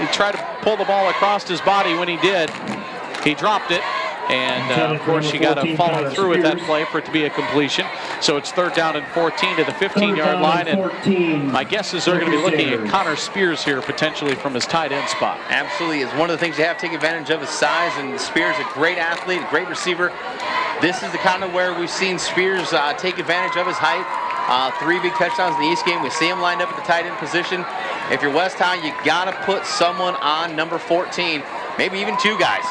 He tried to pull the ball across his body. When he did, he dropped it. And of course, you got to follow through with that play for it to be a completion. So it's 3rd down and 14 to the 15-yard line. And my guess is they're going to be looking at Connor Spears here potentially from his tight end spot. Absolutely. It's one of the things you have to take advantage of, his size. And Spears, a great athlete, a great receiver. This is the kind of where we've seen Spears take advantage of his height. 3 big touchdowns in the East game. We see him lined up at the tight end position. If you're West High, you got to put someone on number 14, maybe even 2 guys.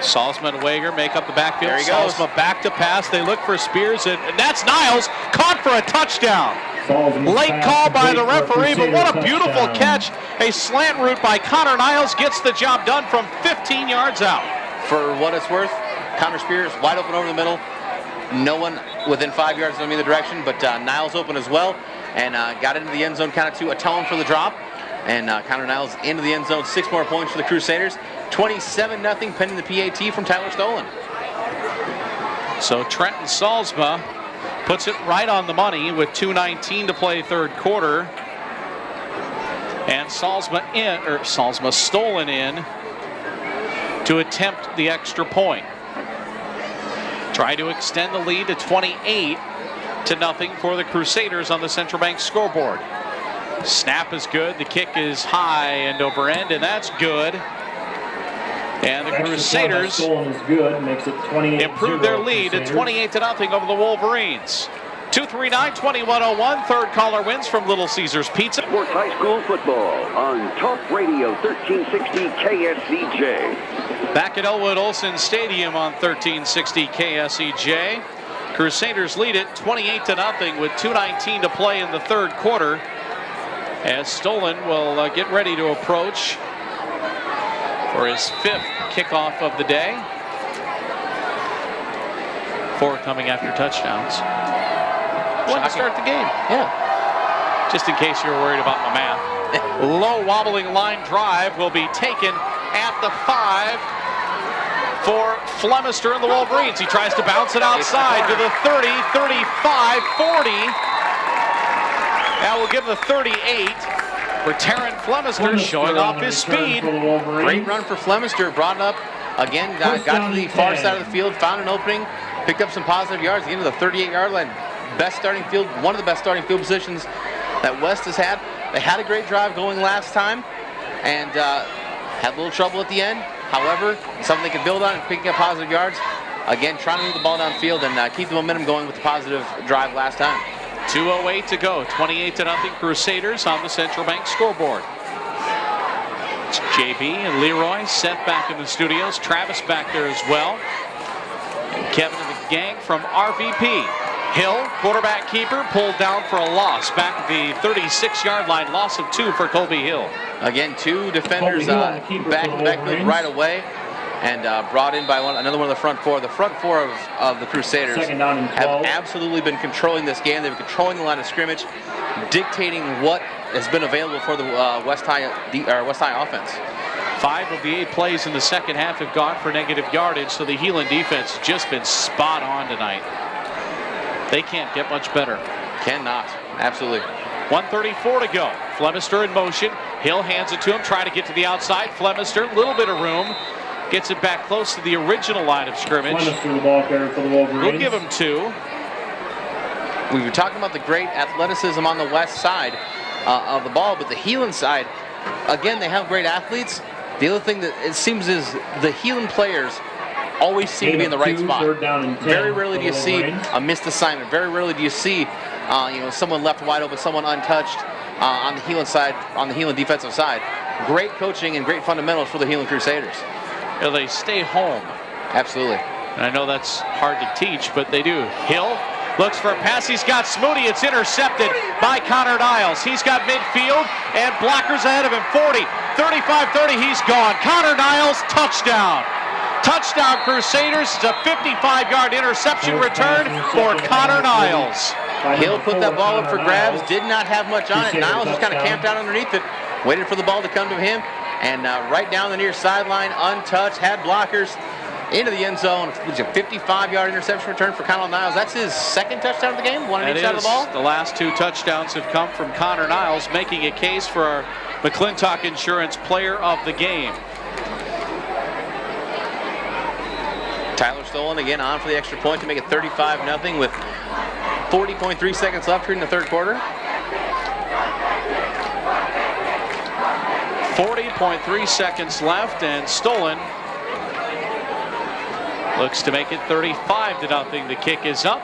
Salzman and Wegher make up the backfield. There he goes. Salzman back to pass. They look for Spears, and that's Niles caught for a touchdown. Late call by the referee, but what a beautiful catch. A slant route by Connor Niles gets the job done from 15 yards out. For what it's worth, Connor Spears wide open over the middle. No one within 5 yards of either direction, but Niles open as well, and got into the end zone kind of to atone for the drop. And Connor Niles into the end zone. 6 more points for the Crusaders. 27-0 pending the PAT from Tyler Stolen. So Trent Solsma puts it right on the money with 2:19 to play 3rd quarter. And Solsma Stolen in to attempt the extra point. Try to extend the lead to 28-0 for the Crusaders on the Central Bank scoreboard. Snap is good. The kick is high and over end, and that's good. And the Crusaders improve their lead to 28-0 over the Wolverines. 239-2101. 3rd caller wins from Little Caesars Pizza. Sports High School football on Talk Radio 1360 KSCJ. Back at Elwood Olson Stadium on 1360 KSCJ. Crusaders lead it 28-0 with 2:19 to play in the 3rd quarter. As Stolen will get ready to approach for his 5th kickoff of the day. 4 coming after touchdowns. One to start the game. Yeah. Just in case you were worried about my math. Low wobbling line drive will be taken at the 5 for Flemister and the Wolverines. He tries to bounce it outside to the 30, 35, 40. That will give the 38 for Terran Flemister, showing off his speed. Great run for Flemister. Brought it up again, got to the far side of the field, found an opening, picked up some positive yards, again to the 38-yard line. Best starting field, one of the best starting field positions that West has had. They had a great drive going last time and had a little trouble at the end. However, something they could build on and picking up positive yards. Again, trying to move the ball downfield and keep the momentum going with the positive drive last time. 2:08 to go. 28-0 Crusaders on the Central Bank scoreboard. It's JB and Leroy, Seth back in the studios. Travis back there as well. And Kevin in the gang from RVP. Hill, quarterback keeper, pulled down for a loss. Back at the 36-yard line, loss of 2 for Colby Hill. Again, 2 defenders back in the backfield right away, and brought in by another one of the front 4. The front 4 of the Crusaders have absolutely been controlling this game. They've been controlling the line of scrimmage, dictating what has been available for the West High offense. 5 of the 8 plays in the second half have gone for negative yardage, so the Heelan defense has just been spot on tonight. They can't get much better. Cannot. Absolutely. 1:34 to go. Flemister in motion. Hill hands it to him, trying to get to the outside. Flemister, little bit of room. Gets it back close to the original line of scrimmage. Flemister, the ball carrier for the Wolverines. We'll give him 2. We were talking about the great athleticism on the west side of the ball, but the Heelan side, again, they have great athletes. The other thing that it seems is the Heelan players always seem to be in the right spot. Very rarely do you see a missed assignment. Very rarely do you see someone left wide open, someone untouched on the Heelan side, on the Heelan defensive side. Great coaching and great fundamentals for the Heelan Crusaders. They stay home. Absolutely. And I know that's hard to teach, but they do. Hill looks for a pass. He's got Smoody. It's intercepted by Connor Niles. He's got midfield and blockers ahead of him. 40, 35-30. He's gone. Connor Niles, touchdown. Touchdown Crusaders. It's a 55-yard interception return for Connor Niles. Hill put that ball up for grabs, did not have much on it. Niles just kind of camped out underneath it, waited for the ball to come to him, and right down the near sideline, untouched, had blockers into the end zone. It was a 55-yard interception return for Connor Niles. That's his second touchdown of the game, one on each side of the ball. The last 2 touchdowns have come from Connor Niles, making a case for our McClintock Insurance Player of the Game. Tyler Stolen again on for the extra point to make it 35-0 with 40.3 seconds left here in the third quarter. 40.3 seconds left, and Stolen looks to make it 35-0. The kick is up,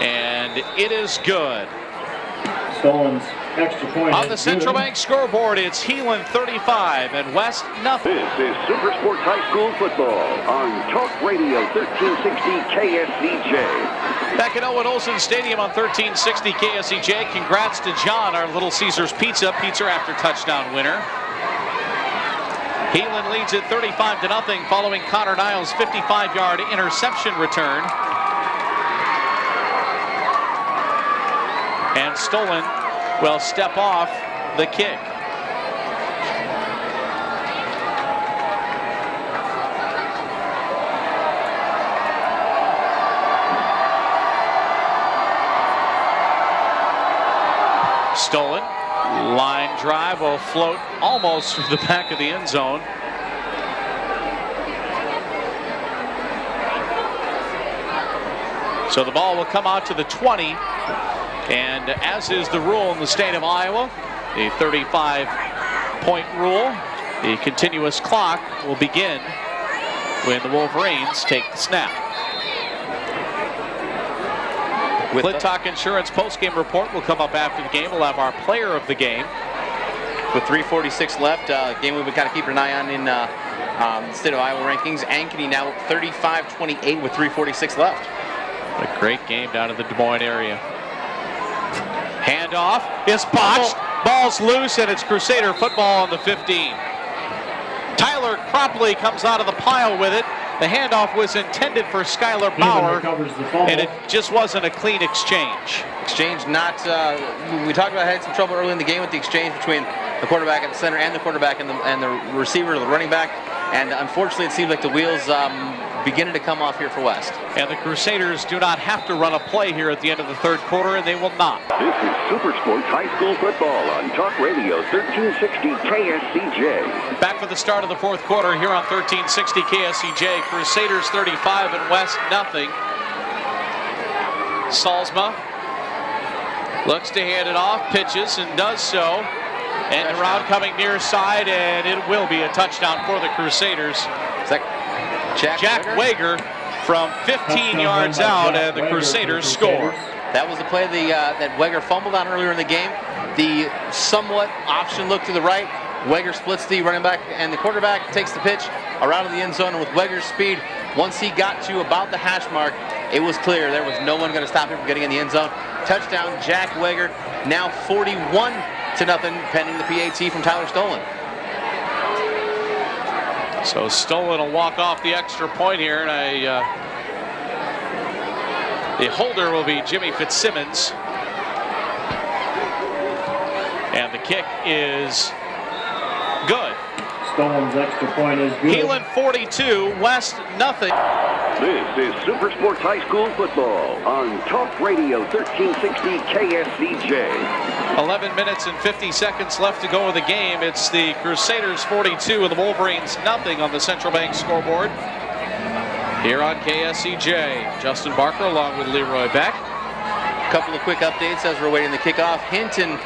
and it is good. Stolen's extra point on the Central Bank scoreboard, it's Heelan 35 and West nothing. This is Super Sports High School football on Talk Radio 1360 KSCJ. Back at Owen Olsen Stadium on 1360 KSCJ. Congrats to John, our Little Caesars Pizza after touchdown winner. Heelan leads it 35-0 following Connor Niles' 55-yard interception return. And Stolen will step off the kick. Stolen, line drive will float almost through the back of the end zone. So the ball will come out to the 20. And as is the rule in the state of Iowa, the 35-point rule, the continuous clock will begin when the Wolverines take the snap. McClintock Insurance postgame report will come up after the game. We'll have our player of the game. With 3:46 left, game we've been kind of keeping an eye on in the state of Iowa rankings. Ankeny now 35-28 with 3:46 left. A great game down in the Des Moines area. Handoff is botched. Ball's loose, and it's Crusader football on the 15. Tyler Cropley comes out of the pile with it. The handoff was intended for Skylar Bauer, and it just wasn't a clean exchange. Exchange not, we talked about had some trouble early in the game with the exchange between the quarterback at the center and the quarterback and the receiver, the running back. And unfortunately, it seems like the wheels beginning to come off here for West. And the Crusaders do not have to run a play here at the end of the third quarter, and they will not. This is Super Sports High School football on Talk Radio 1360 KSCJ. Back for the start of the fourth quarter here on 1360 KSCJ. Crusaders 35 and West nothing. Solsma looks to hand it off, pitches, and does so. And around coming near side, and it will be a touchdown for the Crusaders. Jack Wegher from 15 yards out, and the Crusaders score. That was the play that Wegher fumbled on earlier in the game. The somewhat option look to the right. Wegher splits the running back and the quarterback, takes the pitch, around to the end zone, and with Wegher's speed, once he got to about the hash mark, it was clear there was no one going to stop him from getting in the end zone. Touchdown, Jack Wegher, now 41-0, pending the PAT from Tyler Stolen. So Stolen will walk off the extra point here, and the holder will be Jimmy Fitzsimmons. And the kick is good. Stolen's extra point is good. Heelan 42, West nothing. This is Super Sports High School football on Talk Radio 1360 KSCJ. 11 minutes and 50 seconds left to go in the game. It's the Crusaders 42 and the Wolverines nothing on the Central Bank scoreboard. Here on KSCJ, Justin Barker along with Leroy Beck. A couple of quick updates as we're waiting the kickoff. Hinton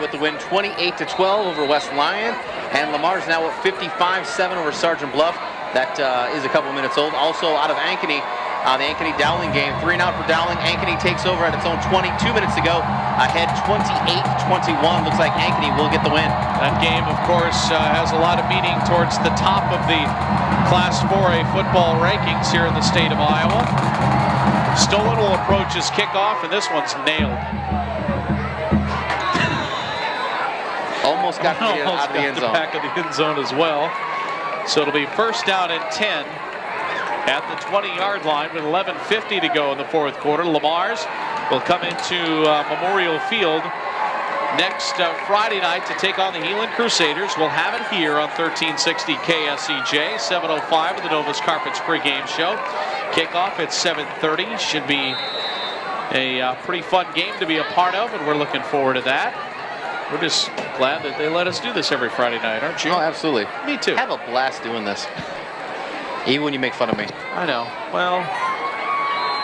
with the win 28-12 over West Lyon. And Lamar's now at 55-7 over Sergeant Bluff. That is a couple minutes old. Also out of Ankeny, the Ankeny-Dowling game. 3 and out for Dowling. Ankeny takes over at its own 22 minutes to go. Ahead 28-21. Looks like Ankeny will get the win. That game, of course, has a lot of meaning towards the top of the Class 4A football rankings here in the state of Iowa. Stolen will approach his kickoff, and this one's nailed. Almost got to get out of the end zone. Back of the end zone as well. So it'll be first down and 10 at the 20-yard line with 11:50 to go in the fourth quarter. Lamar's will come into Memorial Field next Friday night to take on the Heelan Crusaders. We'll have it here on 1360 KSCJ, 7:05 with the Novus Carpets pregame show. Kickoff at 7:30. Should be a pretty fun game to be a part of, and we're looking forward to that. We're just glad that they let us do this every Friday night, aren't you? Oh, absolutely. Me too. Have a blast doing this. Even when you make fun of me. I know. Well,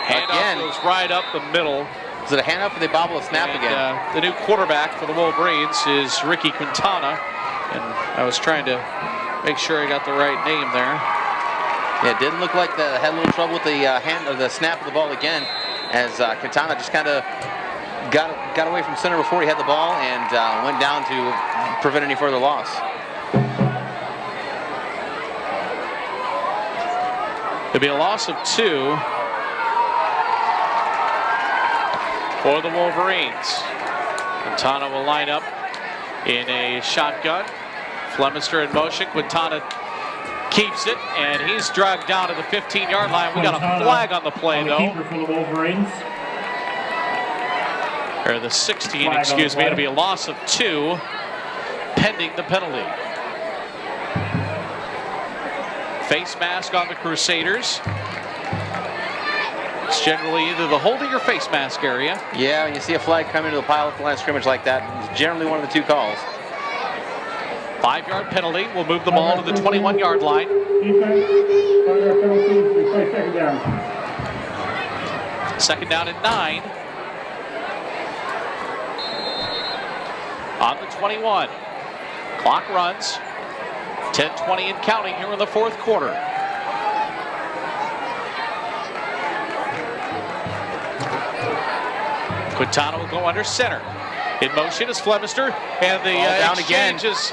handoff goes right up the middle. Is it a handoff or they bobble a snap again? The new quarterback for the Wolverines is Ricky Quintana. And I was trying to make sure I got the right name there. Yeah, it didn't look like they had a little trouble with the snap of the ball again, as Quintana just kind of got away from center before he had the ball and went down to prevent any further loss. It'll be a loss of 2 for the Wolverines. Quintana will line up in a shotgun. Flemister in motion. Quintana keeps it, and he's dragged down to the 15-yard line. We got a flag on the play, though. Keeper for the Wolverines. Or the 16, excuse me. It'll be a loss of 2 pending the penalty. Face mask on the Crusaders. It's generally either the holding or face mask area. Yeah, when you see a flag come into the pile at the line of scrimmage like that, it's generally one of the 2 calls. 5-yard penalty will move the ball to the 21-yard line. Second down and 9. On the 21. Clock runs. 10:20 and counting here in the fourth quarter. Quintana will go under center. In motion is Flemister, and the exchange is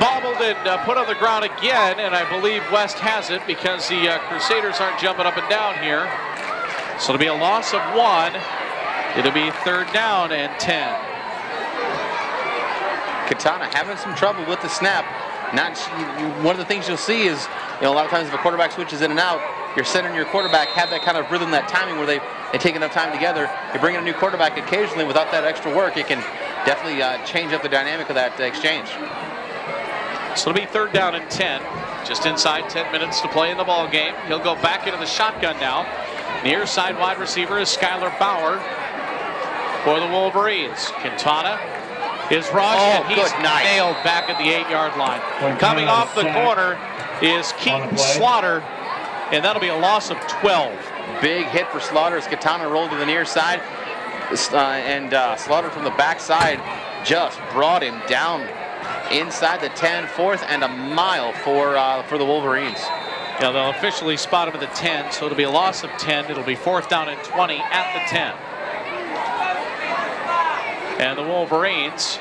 bobbled and put on the ground again, and I believe West has it because the Crusaders aren't jumping up and down here. So it'll be a loss of 1. It'll be third down and 10. Quintana having some trouble with the snap. One of the things you'll see is, a lot of times if a quarterback switches in and out, your center and your quarterback have that kind of rhythm, that timing where they take enough time together. You bring in a new quarterback occasionally without that extra work, it can definitely change up the dynamic of that exchange. So it'll be third down and 10. Just inside 10 minutes to play in the ball game. He'll go back into the shotgun now. Near side wide receiver is Skylar Bauer for the Wolverines. Quintana is rushed, and he's nailed back at the 8-yard line. Coming off the corner is Keaton Slaughter, and that'll be a loss of 12. Big hit for Slaughter as Quintana rolled to the near side, and Slaughter from the backside just brought him down inside the 10, fourth and a mile for the Wolverines. Yeah, they'll officially spot him at the 10, so it'll be a loss of 10. It'll be fourth down and 20 at the 10. And the Wolverines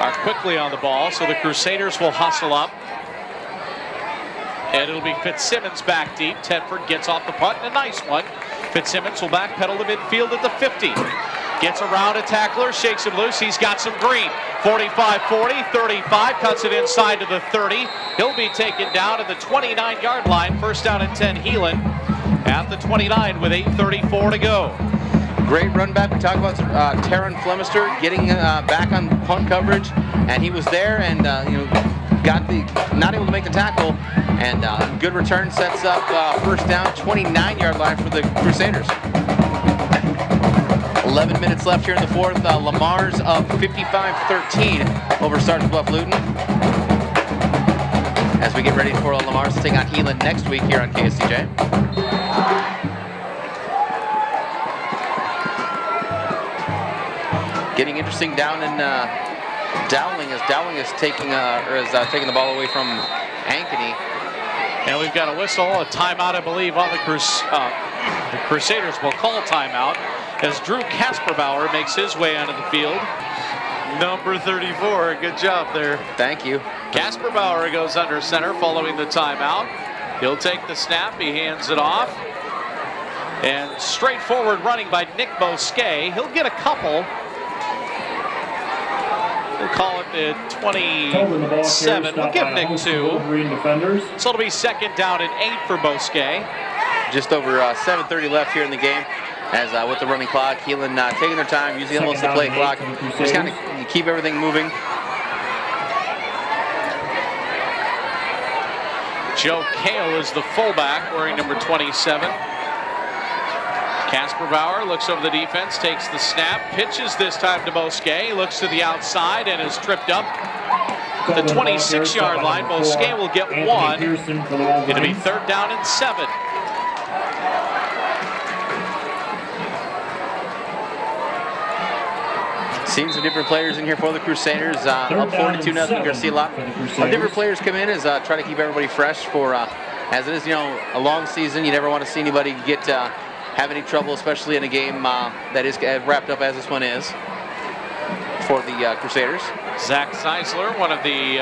are quickly on the ball, so the Crusaders will hustle up. And it'll be Fitzsimmons back deep. Tedford gets off the punt, and a nice one. Fitzsimmons will backpedal to midfield at the 50. Gets around a tackler, shakes him loose. He's got some green. 45-40, 35, cuts it inside to the 30. He'll be taken down at the 29-yard line. First down and 10, Heelan at the 29 with 8:34 to go. Great run back. We talked about Taron Flemister getting back on punt coverage, and he was there and not able to make the tackle, and good return sets up first down, 29-yard line for the Crusaders. 11 minutes left here in the fourth. Lamar's up 55-13 over Sergeant Bluff Luton. As we get ready for Lamar's to take on Heelan next week here on KSTJ. Getting interesting down in Dowling as Dowling is taking the ball away from Ankeny. And we've got a whistle, a timeout, I believe, on the Crusaders will call timeout as Drew Kasperbauer makes his way onto the field. Number 34, good job there. Thank you. Kasperbauer goes under center following the timeout. He'll take the snap, he hands it off. And straightforward running by Nick Bosquet. He'll get a couple. We'll call it the 27. We'll give Nick 2. So it'll be second down and 8 for Bosquet. Just over 7:30 left here in the game. As with the running clock, Heelan taking their time, using almost the play clock. Just kind of keep everything moving. Joe Kale is the fullback, wearing number 27. Kasperbauer looks over the defense, takes the snap, pitches this time to Bosquet, looks to the outside and is tripped up the 26-yard line. Bosquet will get 1. It'll be third down and 7. Seeing some different players in here for the Crusaders. Up 42-0 Garcia. Some different players come in as try to keep everybody fresh for, as it is, a long season. You never want to see anybody have any trouble, especially in a game that is wrapped up as this one is for the Crusaders. Zach Zeisler, one of the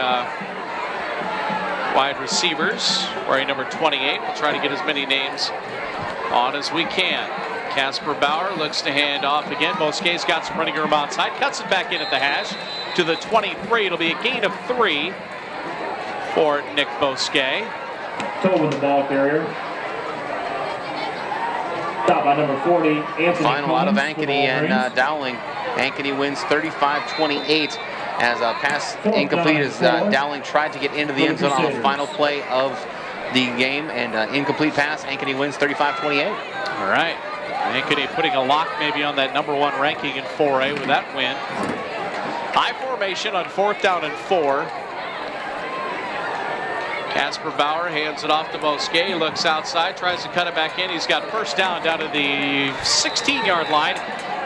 wide receivers, wearing number 28. We'll try to get as many names on as we can. Kasperbauer looks to hand off again. Bosquet's got some running room outside. Cuts it back in at the hash to the 23. It'll be a gain of 3 for Nick Bosquet. Toe in the ball carrier. Stop by number 40, Anthony. Final out of Ankeny and Dowling. Ankeny wins 35-28 as a pass incomplete as Dowling tried to get into the end zone on the final play of the game, and incomplete pass. Ankeny wins 35-28. All right. Ankeny putting a lock maybe on that number 1 ranking in 4A with that win. High formation on fourth down and 4. Kasperbauer hands it off to Bosquet. He looks outside, tries to cut it back in. He's got first down to the 16-yard line.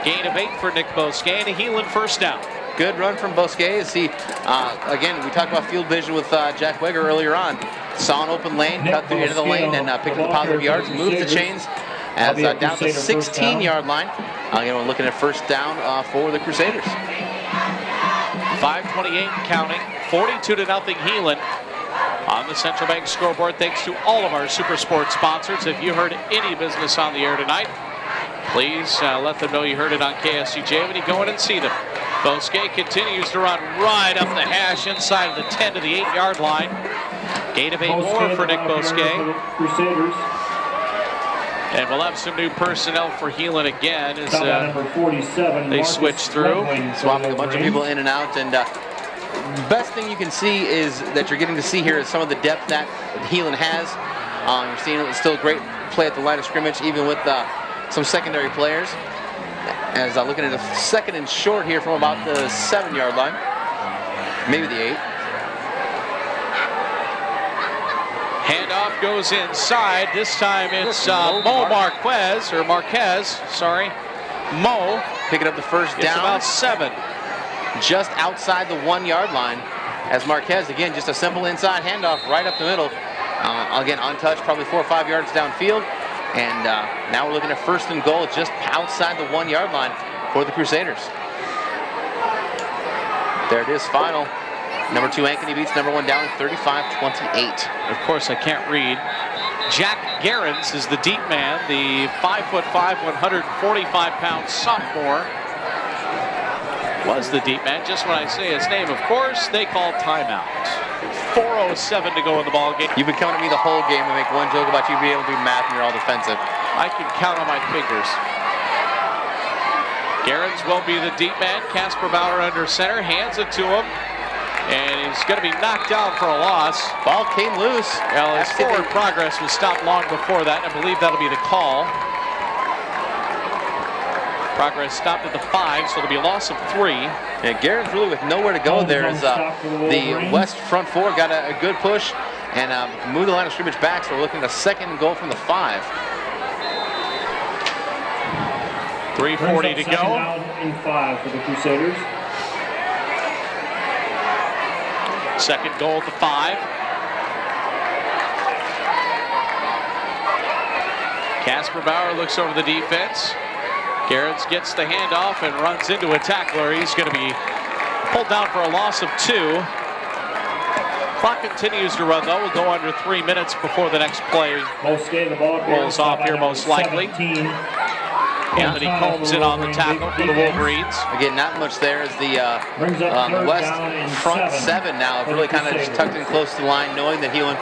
Gain of 8 for Nick Bosquet and a Heelan first down. Good run from Bosquet as he, again, we talked about field vision with Jack Wegher earlier on. Saw an open lane, cut through into the lane, and picked up the positive yards, moved the chains as down the 16-yard line. Again, we're looking at first down for the Crusaders. 5:28 counting, 42-0 Heelan. On the Central Bank scoreboard, thanks to all of our Super Sports sponsors. If you heard any business on the air tonight, please let them know you heard it on KSTJ when you go in and see them. Bosquet continues to run right up the hash inside of the 10 to the 8-yard line. Gain of 8 more for Nick Bosquet. Crusaders. And we'll have some new personnel for Heelan again as number 47, they switch through. Swapping a bunch of people in and out, and best thing you can see is that you're getting to see here is some of the depth that Heelan has. You're seeing it's still a great play at the line of scrimmage, even with some secondary players. As looking at a second and short here from about the 7-yard line, maybe the 8. Handoff goes inside. This time it's Marquez. Mo picking up the first down. It's about 7. Just outside the 1-yard line as Marquez, again, just a simple inside handoff right up the middle. Again, untouched, probably 4 or 5 yards downfield. And now we're looking at first and goal just outside the 1-yard line for the Crusaders. There it is, final. Number 2 Ankeny beats number 1 Dowling 35-28. Of course, I can't read. Jack Wegher is the deep man, the 5'5", 145-pound sophomore. Was the deep man. Just when I say his name, of course, they call timeout. 4:07 to go in the ball game. You've been coming at me the whole game to make one joke about you being able to do math and you're all defensive. I can count on my fingers. Gerrans will be the deep man. Casper Bauer under center, hands it to him. And he's going to be knocked down for a loss. Ball came loose. Well, his forward progress was stopped long before that. I believe that'll be the call. Progress stopped at the 5, so it'll be a loss of 3. Yeah, Gerrans really with nowhere to go there as the West front 4 got a good push and moved the line of scrimmage back, so we're looking at a second goal from the 5. 3:40 to go. Down and 5 for the Crusaders. Second goal at the 5. Casper Bauer looks over the defense. Gerrans gets the handoff and runs into a tackler. He's going to be pulled down for a loss of 2. Clock continues to run, though. We'll go under 3 minutes before the next play rolls off here, most likely. Anthony Combs in on the tackle for the Wolverines. Again, not much there as the West front 7 now have really kind of just tucked in close to the line, knowing that Heelan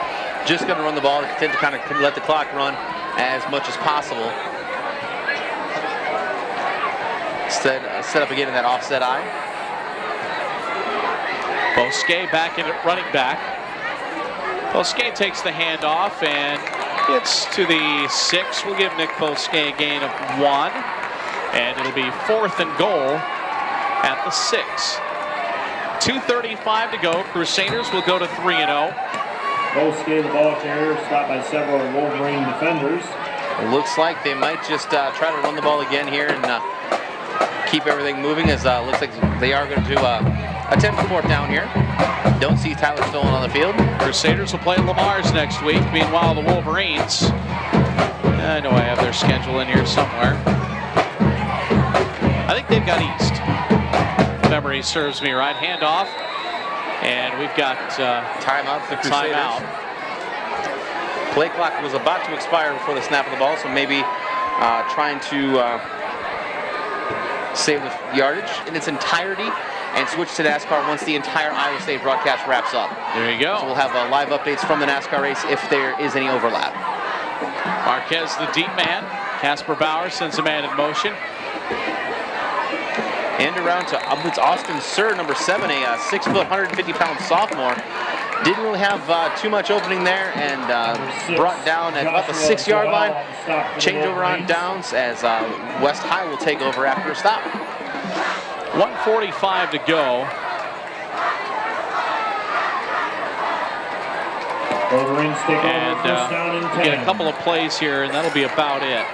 just going to run the ball. They tend to kind of let the clock run as much as possible. Set up again in that offset eye. Bosquet back in at running back. Bosquet takes the handoff and gets to the 6. We'll give Nick Bosquet a gain of 1. And it'll be 4th and goal at the 6. 2:35 to go. Crusaders will go to 3-0. Bosquet, the ball carrier, stopped by several Wolverine defenders. It looks like they might just try to run the ball again here and keep everything moving, as looks like they are going to attempt a 4th down here. Don't see Tyler Stolen on the field. Crusaders will play Lamar's next week. Meanwhile, the Wolverines, I know I have their schedule in here somewhere. I think they've got East. If memory serves me right. Handoff. And we've got timeout for the Crusaders. Timeout. Play clock was about to expire before the snap of the ball, so maybe trying to save the yardage in its entirety and switch to NASCAR once the entire Iowa State broadcast wraps up. There you go. So we'll have live updates from the NASCAR race if there is any overlap. Marquez, the deep man. Casper Bauer sends a man in motion. And around to Austin Sir, number 7, a 6 foot, 150-pound sophomore. Didn't really have too much opening there and brought down at about the 6-yard line. Changeover on downs as West High will take over after a stop. 1:45 to go. Wolverines take over first down and 10. Get a couple of plays here, and that'll be about it.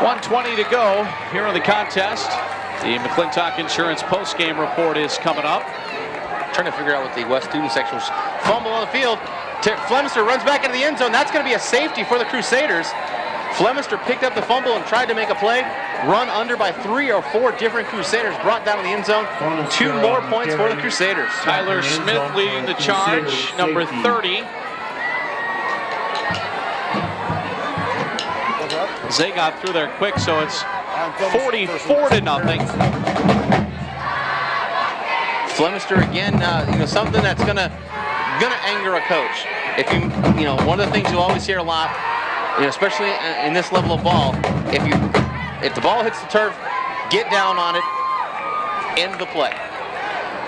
.120 to go here on the contest. The McClintock Insurance post-game report is coming up. Trying to figure out what the West student section was. Fumble on the field. Flemister runs back into the end zone. That's going to be a safety for the Crusaders. Flemister picked up the fumble and tried to make a play. Run under by 3 or 4 different Crusaders. Brought down in the end zone. 2 more points for the Crusaders. Tyler Smith leading the charge, number 30. They got through there quick, so it's 44-0. Flemister again, something that's gonna anger a coach. If one of the things you always hear a lot, especially in this level of ball, if the ball hits the turf, get down on it, end the play.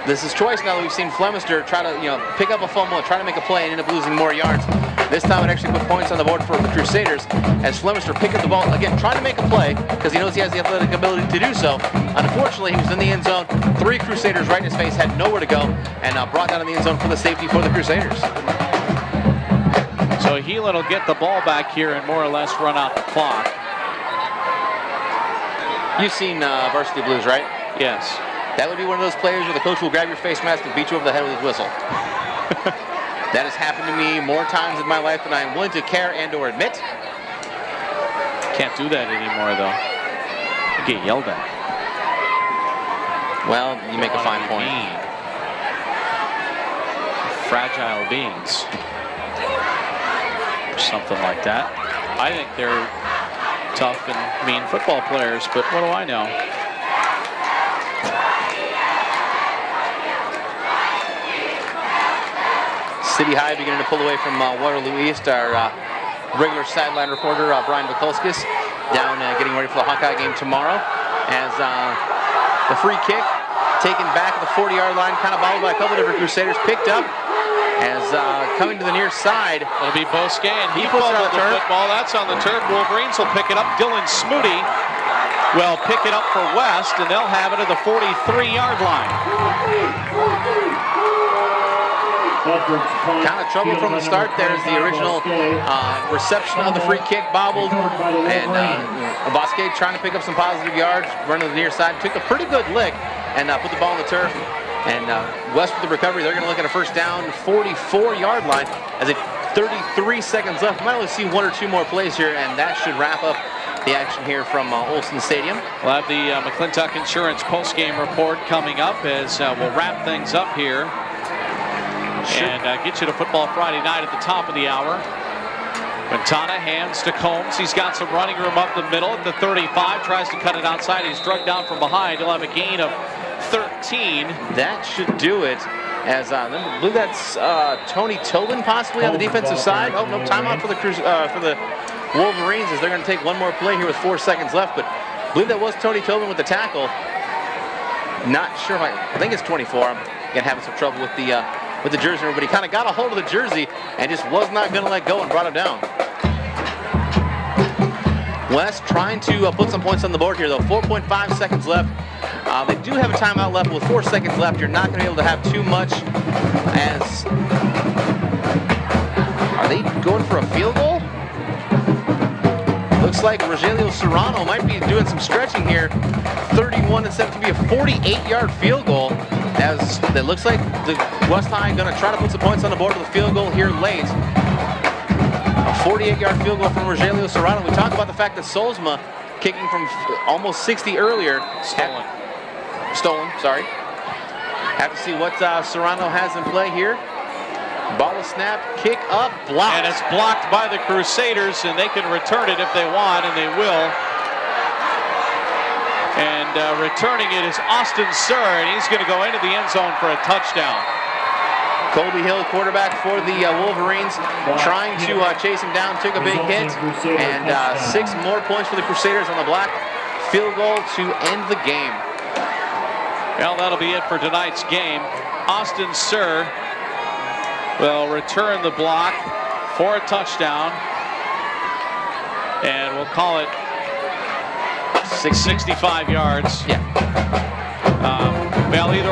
This is choice now that we've seen Flemister try to pick up a fumble and try to make a play and end up losing more yards. This time it actually put points on the board for the Crusaders as Flemister picked up the ball, again, trying to make a play because he knows he has the athletic ability to do so. Unfortunately, he was in the end zone. 3 Crusaders right in his face, had nowhere to go, and brought down in the end zone for the safety for the Crusaders. So Heelan will get the ball back here and more or less run out the clock. You've seen Varsity Blues, right? Yes. That would be one of those players where the coach will grab your face mask and beat you over the head with his whistle. That has happened to me more times in my life than I am willing to care and/or admit. Can't do that anymore, though. You get yelled at. Well, you make a fine point. Fragile beings. Or something like that. I think they're tough and mean football players, but what do I know? City High beginning to pull away from Waterloo East. Our regular sideline reporter, Brian Bukolskis, down getting ready for the Hawkeye game tomorrow. As the free kick taken back at the 40-yard line, kind of bobbled by a couple different Crusaders, picked up as coming to the near side. It'll be Bosquet, and he fumbled the football. That's on the turf. Wolverines will pick it up. Dylan Smoody will pick it up for West, and they'll have it at the 43-yard line. Kind of trouble from the start there as the original reception of the free kick bobbled, and Bosquet trying to pick up some positive yards, running to the near side, took a pretty good lick and put the ball on the turf. And West with the recovery, they're going to look at a first down, 44-yard line as it 33 seconds left. Might only see one or two more plays here, and that should wrap up the action here from Olsen Stadium. We'll have the McClintock Insurance post-game report coming up as we'll wrap things up here. And get you to Football Friday night at the top of the hour. Quintana hands to Combs. He's got some running room up the middle at the 35. Tries to cut it outside. He's drugged down from behind. He'll have a gain of 13. That should do it. As I believe that's Tony Tobin possibly on the defensive side. Oh no, timeout for the Wolverines as they're going to take one more play here with 4 seconds left. But I believe that was Tony Tobin with the tackle. Not sure. I think it's 24. I'm gonna have some trouble with the jersey, but he kind of got a hold of the jersey and just was not going to let go and brought him down. West trying to put some points on the board here, though. 4.5 seconds left. They do have a timeout left. With 4 seconds left, you're not going to be able to have too much. As are they going for a field goal? Looks like Rogelio Serrano might be doing some stretching here. 31 and 7 to be a 48-yard field goal. As it looks like the West High going to try to put some points on the board with a field goal here late. A 48-yard field goal from Rogelio Serrano. We talk about the fact that Solsma, kicking from almost 60 earlier. Stolen, sorry. Have to see what Serrano has in play here. Ball is snap, kick up, blocked. And it's blocked by the Crusaders, and they can return it if they want, and they will. And returning it is Austin Sir, and he's going to go into the end zone for a touchdown. Colby Hill, quarterback for the Wolverines, trying to chase him down, took a big hit, and 6 more points for the Crusaders on the block. Field goal to end the game. Well, that'll be it for tonight's game. Austin Sir will return the block for a touchdown, and we'll call it 65 yards. Yeah. Well, either